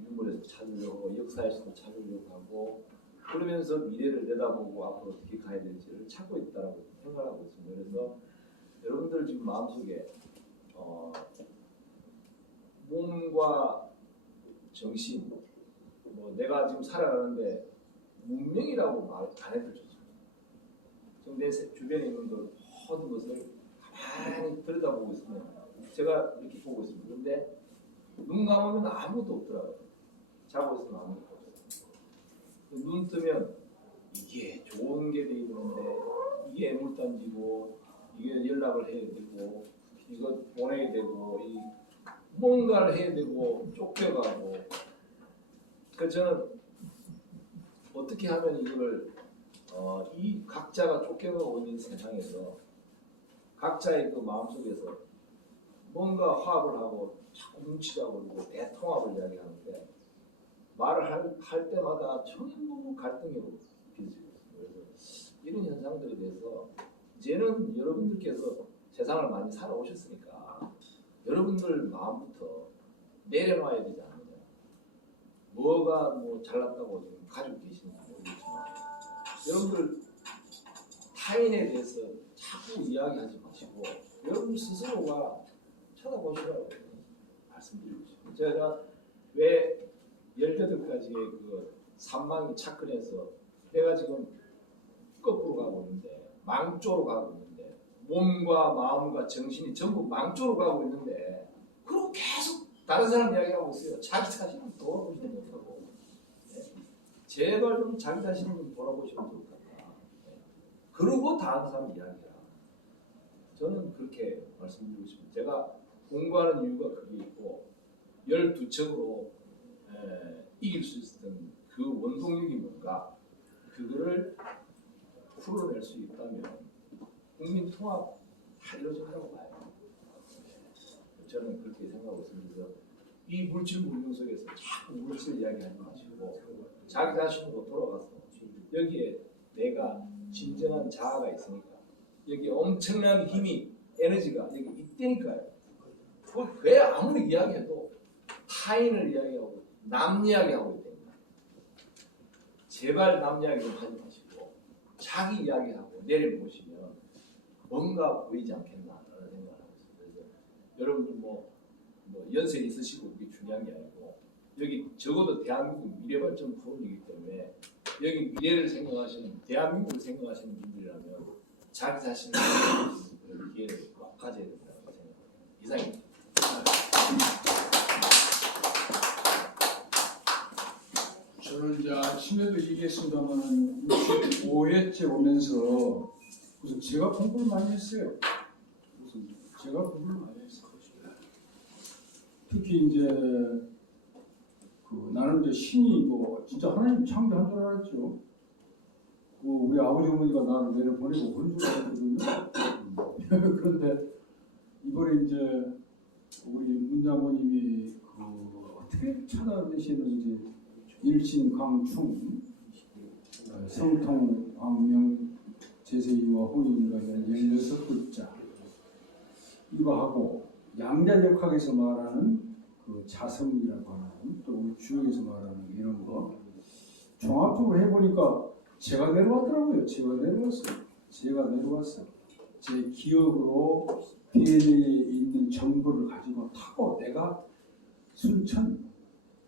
유물에서 찾으려고 하고 역사에서도 찾으려고 하고 그러면서 미래를 내다보고 앞으로 어떻게 가야 될지를 찾고 있다고 생각하고 있습니다. 그래서 여러분들 지금 마음속에 몸과 정신, 뭐 내가 지금 살아가는데 문명이라고 말 안 해도 좋습니다. 지금 내 주변에 있는 모든 것을 가만히 들여다보고 있으면 제가 이렇게 보고 있습니다. 그런데 눈 감으면 아무도 없더라고요. 자고 있으면 아무도 없어요. 눈 뜨면 이게 좋은 게 돼 있는데 이게 애물단지고 이게 연락을 해야 되고 이거 보내야 되고 이 뭔가를 해야 되고 쫓겨가고 그 저는 어떻게 하면 이거를 이 각자가 쫓겨가고 있는 세상에서 각자의 그 마음속에서 뭔가 화합을 하고 자꾸 눈치가 보이고 대통합을 이야기하는데 말을 할 때마다 전부 갈등이 빚어지고 있습니다. 그래서 이런 현상들에 대해서 이제는 여러분들께서 세상을 많이 살아오셨으니까 여러분들 마음부터 내려놔야 되지 않느냐. 뭐가 뭐 잘났다고 지금 가지고 계시는지 모르겠지만 여러분들 타인에 대해서 자꾸 이야기하지 마시고 여러분 스스로가 쳐다보시라고 말씀드리고 싶습니다. 제가 왜 18가지의 그 산망이 착근해서 내가 지금 거꾸로 가고 있는데 망조로 가고 있는데 몸과 마음과 정신이 전부 망조로 가고 있는데 그리고 계속 다른 사람 이야기하고 있어요. 자기 자신을 돌아보지도 못하고 제발 좀 자기 자신을 좀 돌아보시면 좋을 것 같다. 그러고 다른 사람 이야기해라. 저는 그렇게 말씀드리고 싶습니다. 제가 공부하는 이유가 그게 있고 12척으로 이길 수 있었던 그 원동력이 뭔가 그거를 풀어낼 수 있다면 국민 통합 다 이루어진다고 봐요. 저는 그렇게 생각하고 있습니다. 그래서 이 물질 문명 속에서 자꾸 물질 이야기하지 마시고 자기 자신으로 돌아가서 여기에 내가 진정한 자아가 있으니까 여기에 엄청난 힘이 에너지가 여기 있다니까요. 왜 아무리 이야기해도 타인을 이야기하고 남 이야기하고 있답니다. 제발 남 이야기 좀 하지 마시고 자기 이야기하고 내려보시면 뭔가 보이지 않겠나라는 생각을 하고 있습니다. 그래서 여러분들 뭐 연세 있으시고 그게 중요한 게 아니고 여기 적어도 대한민국 미래발전 포럼이기 때문에 여기 미래를 생각하시는 대한민국을 생각하시는 분들이라면 자기 자신을 그런 기회를 꼭 가져야 된다고 생각합니다. 이상입니다. 저는 이제 아침에도 얘기했습니다만 65회째 오면서 무슨 제가 공부를 많이 했어요. 무슨 제가 공부를 많이 했어요. 특히 이제 나는 이제 신이 진짜 하나님 창조한 줄 알았죠. 우리 아버지 어머니가 나를 내려 보내고 그런 줄 알았거든요. 그런데 이번에 이제 우리 문장모님이 어떻게 찾아내시는지 일신광충 성통 광명 제세이와 홍인과 16글자 이거 하고 양자역학에서 말하는 자성이라고 하는 또 우리 주역에서 말하는 이런 거 종합적으로 해보니까 제가 내려왔더라고요. 제가 내려왔어요. 제 기억으로 DNA에 있는 정보를 가지고 타고 내가 순천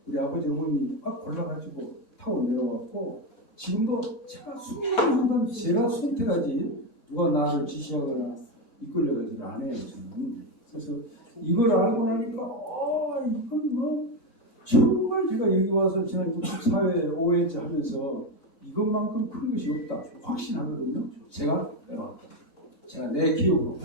우리 아버지 어머니 막 골라가지고 타고 내려왔고 지금도 제가 순간순간 제가 선택하지 누가 나를 지시하거나 이끌려가지를 안 해요. 저는. 그래서 이걸 알고 나니까 이건 정말 제가 여기 와서 지난 64회 5회째 하면서 이것만큼 큰 것이 없다 확신하거든요. 제가 내려왔다. 제가 내 기억으로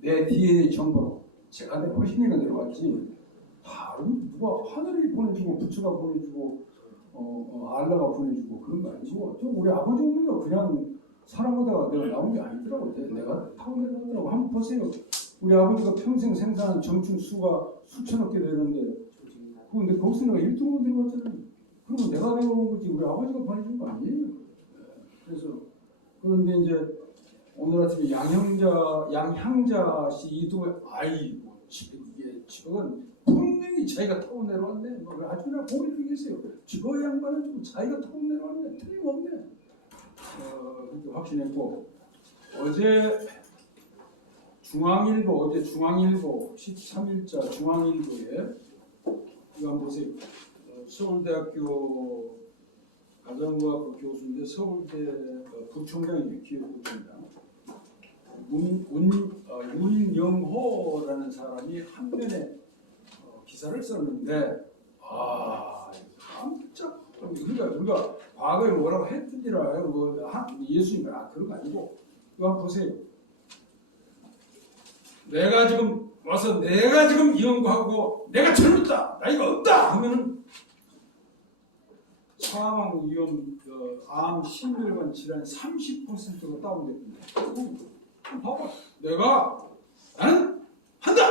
내 DNA 정보로 제가 내 허신이가 내려왔지 다른 누가 하늘이 보내주고 부처가 보내주고 알라가 보내주고 그런 거 아니고 또 우리 아버지 어머니가 그냥 살아보다가 내가 나온 게 아니더라고. 내가 타고 내려가더라고. 한번 보세요. 우리 아버지가 평생 생산한 정충 수가 수천억 개 되는데 근데 거기서 내가 1등으로 내려왔잖아요. 그러면 내가 내려온 거지 우리 아버지가 보내준 거 아니에요. 그래서 그런데 이제 오늘 아침에 양향자 씨 이도 아이고 이게 지금 분명히 자기가 타고 내려왔네. 아주 나 보기 중이었어요. 저 양반은 좀 자기가 타고 내려왔네. 틀림없네. 그렇게 확신했고 어제 중앙일보 13일자 중앙일보에 이거 한번 보세요. 서울대학교 가정과학부 교수인데 서울대 부총장이 기억해줍니다. 윤영호라는 사람이 한 면에 기사를 썼는데 깜짝 그러니까 우리가 과거에 뭐라고 했든지라 예수님 그런 거 아니고 이거 한번 보세요. 내가 지금 와서 내가 지금 연구하고 내가 젊었다 나이가 없다 하면은 사망 위험 암 심혈관 질환 30%가 다운됐습니다. 봐봐 나는 한다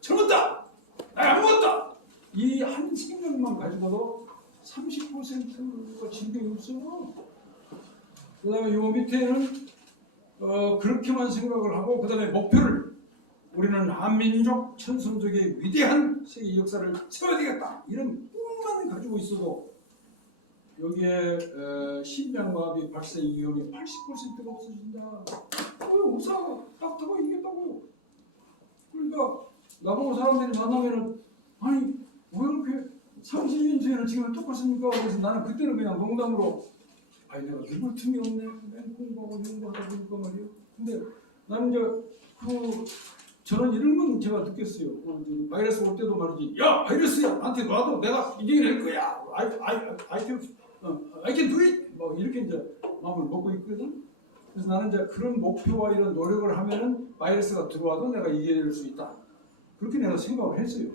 젊었다 나 안 먹었다 이 한 생각만 가지고도 30%가 진병이 없어. 그 다음에 요 밑에는 그렇게만 생각을 하고 그 다음에 목표를 우리는 한민족 천선족의 위대한 세계 역사를 세워야 되겠다 이런 꿈만 가지고 있어도 여기에 심장마비 발생 위험이 80%가 없어진다. 의사가 닥터가 이겼다고요. 그러니까 나보고 사람들이 만나면은 아니 왜 이렇게 30년 전에는 지금 똑같습니까? 그래서 나는 그때는 그냥 농담으로 아니 내가 누굴 틈이 없네 맨 공부하고 연구하다 보니까 말이에요. 근데 나는 이제 저는 이런 건 제가 느꼈어요. 바이러스 올 때도 말이지 야 바이러스야 나한테 놔도 내가 이겨낼 거야 I can do it 이렇게 이제 마음을 먹고 있거든. 그래서 나는 이제 그런 목표와 이런 노력을 하면은 바이러스가 들어와도 내가 이겨낼 수 있다. 그렇게 내가 생각을 했어요.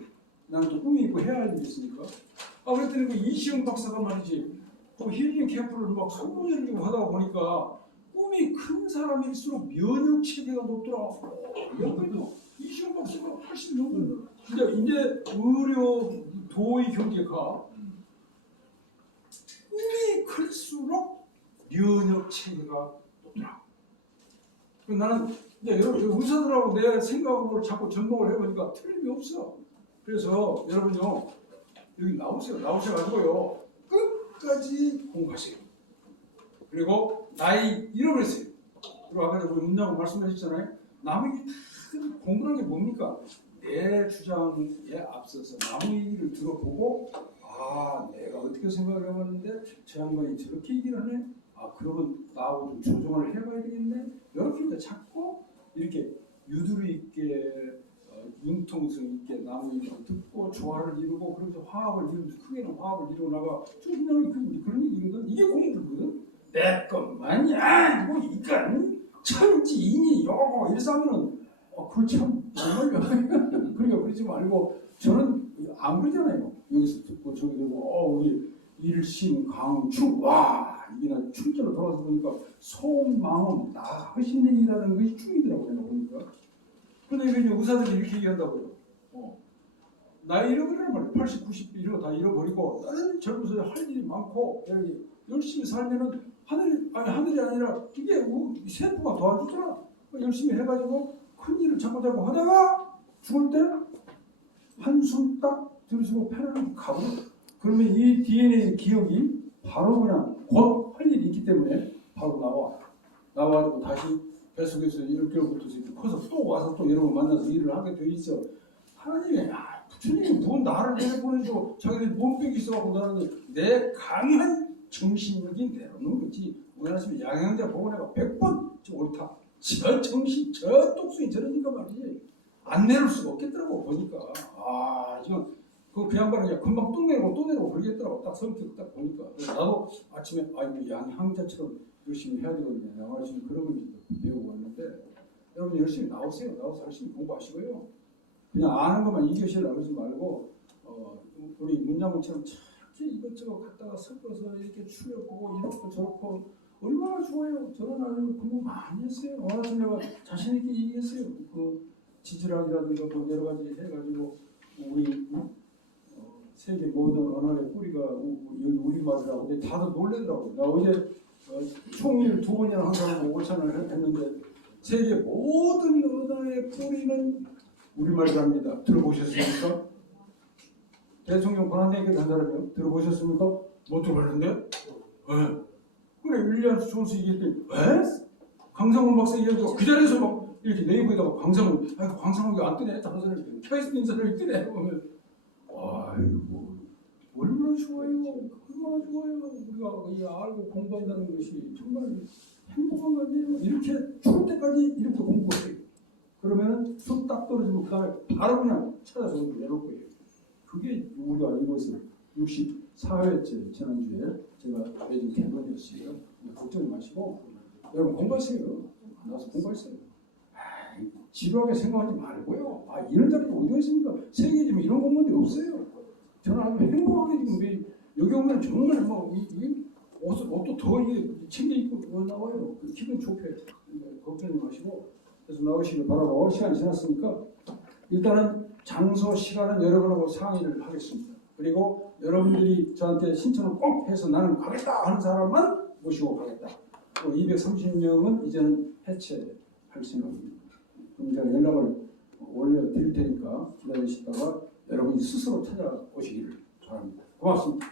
나는 또 꿈이 있고 해야 할 일이 있으니까. 그랬더니 그 이시영 박사가 말이지 그 힐링 캠프를 막 선보여주고 하다 보니까 꿈이 큰 사람일수록 면역 체계가 높더라. 그래도 이시영 박사가 훨씬 높은 진짜 이제 의료 도의 경제가 꿈이 클수록 면역 체계가 높더라. 나는 이제 여러분 의사들하고 내 생각을 자꾸 접목을 해보니까 틀림이 없어. 그래서 여러분요 여기 나오셔가지고요 끝까지 공부하세요. 그리고 나이 잃어버렸어요. 그리고 아까 우리 문장으로 말씀하셨잖아요. 남의 다 공부라는 게 뭡니까? 내 주장에 앞서서 남의 얘기를 들어보고 아 내가 어떻게 생각을 해봤는데 저 양반이 저렇게 얘기를 하네. 아 그러면 나하고 좀 조정을 해봐야 되겠네. 이렇게 이제 자꾸 이렇게 유두리 있게 융통성 있게 남의 얘기를 듣고 조화를 이루고 그러면서 화합을 이루면서 크게는 화합을 이루고 나가 좀 그냥 그런 얘기거든. 이게 공부거든. 내 것만이 아니고 이건 천지인이 요거 이래서 하면은 그거 참 정말요. 그러니까 그러지 말고 저는 안 그러잖아요. 여기서 듣고 저기 듣고 우리 일심강충 와 이게 나 춤처럼 돌아서 보니까 소망음 나 허신행이라는 것이 충이더라고요. 내가 보니까. 근데 이제 의사들이 이렇게 얘기한다고요. 나이 잃어버리란 말이에요. 80, 90 이런 거 다 잃어버리고 다른 젊어서 할 일이 많고 여기 열심히 살면은 하늘이 아니라 이게 세포가 도와주더라. 열심히 해가지고 큰 일을 자꾸 하다가 죽을 때 한숨 딱 들이쉬고 편안하게 가고 그러면 이 DNA 기억이 바로 그냥 곧 할 일이 있기 때문에 바로 나와가지고 다시 뱃속에서 이렇게부터 이렇게 커서 또 와서 또 여러분 만나서 일을 하게 돼 있어. 하나님이 부처님이 뭔 나를 내보내주고 자기들 몸빼기 있어갖고 나는 내 강한 정신력이 내려놓는 거지. 오늘 아침에 양양자 보고 내가 100번 옳다. 저 정신 저 똑순이 저러니까 말이지 안 내릴 수가 없겠더라고 보니까. 지금 그 양반은 그냥 금방 또 내리고 그러겠더라고. 딱 성격 딱 보니까. 그래서 나도 아침에 양향자처럼 열심히 해야 되거든요. 내가 열심히 그런 걸 배우고 왔는데 여러분 열심히 나오세요. 나와서 열심히 공부하시고요. 그냥 아는 것만 이겨시려고 하지 말고 우리 문장군처럼 저렇게 이것저것 갖다가 섞어서 이렇게 추려보고 이렇고 저렇고 얼마나 좋아요. 저는 아주 공부 많이 했어요. 오늘 내가 자신 있게 얘기했어요. 그 지질학이라든가 뭐 여러 가지 해가지고 우리 세계 모든 언어의 뿌리가 여기 우리말이라고. 근데 다들 놀래더라고요. 나 어제 총리를 2번이나 한 사람하고 오찬을 했는데 세계 모든 언어의 뿌리는 우리말이랍니다. 들어보셨습니까? 대통령 권한대행까지 한 사람이요. 들어보셨습니까? 못 들어봤는데? 네. 그래 윌리엄스 존스 얘기했더니 왜? 강상훈 박사 얘기하고 그 자리에서 막 이렇게 네이버에다가 광상훈이 안 뜨네. 다른 사람이 페이스북 인사를 뜨네. 보면 아이고 얼마나 좋아요. 얼마나 좋아요. 우리가 알고 공부한다는 것이 정말 행복한 거예요. 이렇게 죽을 때까지 이렇게 공부해요. 그러면 손 딱 떨어지면 그 다음에 바로 그냥 찾아서 내놓을 거예요. 그게 우리가 이것을 64회째 지난주에 제가 매진 개론이었어요. 걱정이 마시고 여러분 공부하세요. 나와서 공부하세요. 지루하게 생각하지 말고요. 이런 자리가 어디가 있습니까? 세계에 지금 이런 공무원들이 없어요. 저는 아주 행복하게 지금 여기 오면 정말 옷도 더 챙겨 입고 나와요. 기분 좋게 걱정이 마시고 그래서 나오시길 바라고 시간이 지났으니까 일단은 장소 시간은 여러분하고 상의를 하겠습니다. 그리고 여러분들이 저한테 신청을 꼭 해서 나는 가겠다 하는 사람만 모시고 가겠다. 230명은 이제는 해체할 생각입니다. 그럼 제가 연락을 올려드릴 테니까 기다리시다가 여러분이 스스로 찾아오시기를 바랍니다. 고맙습니다.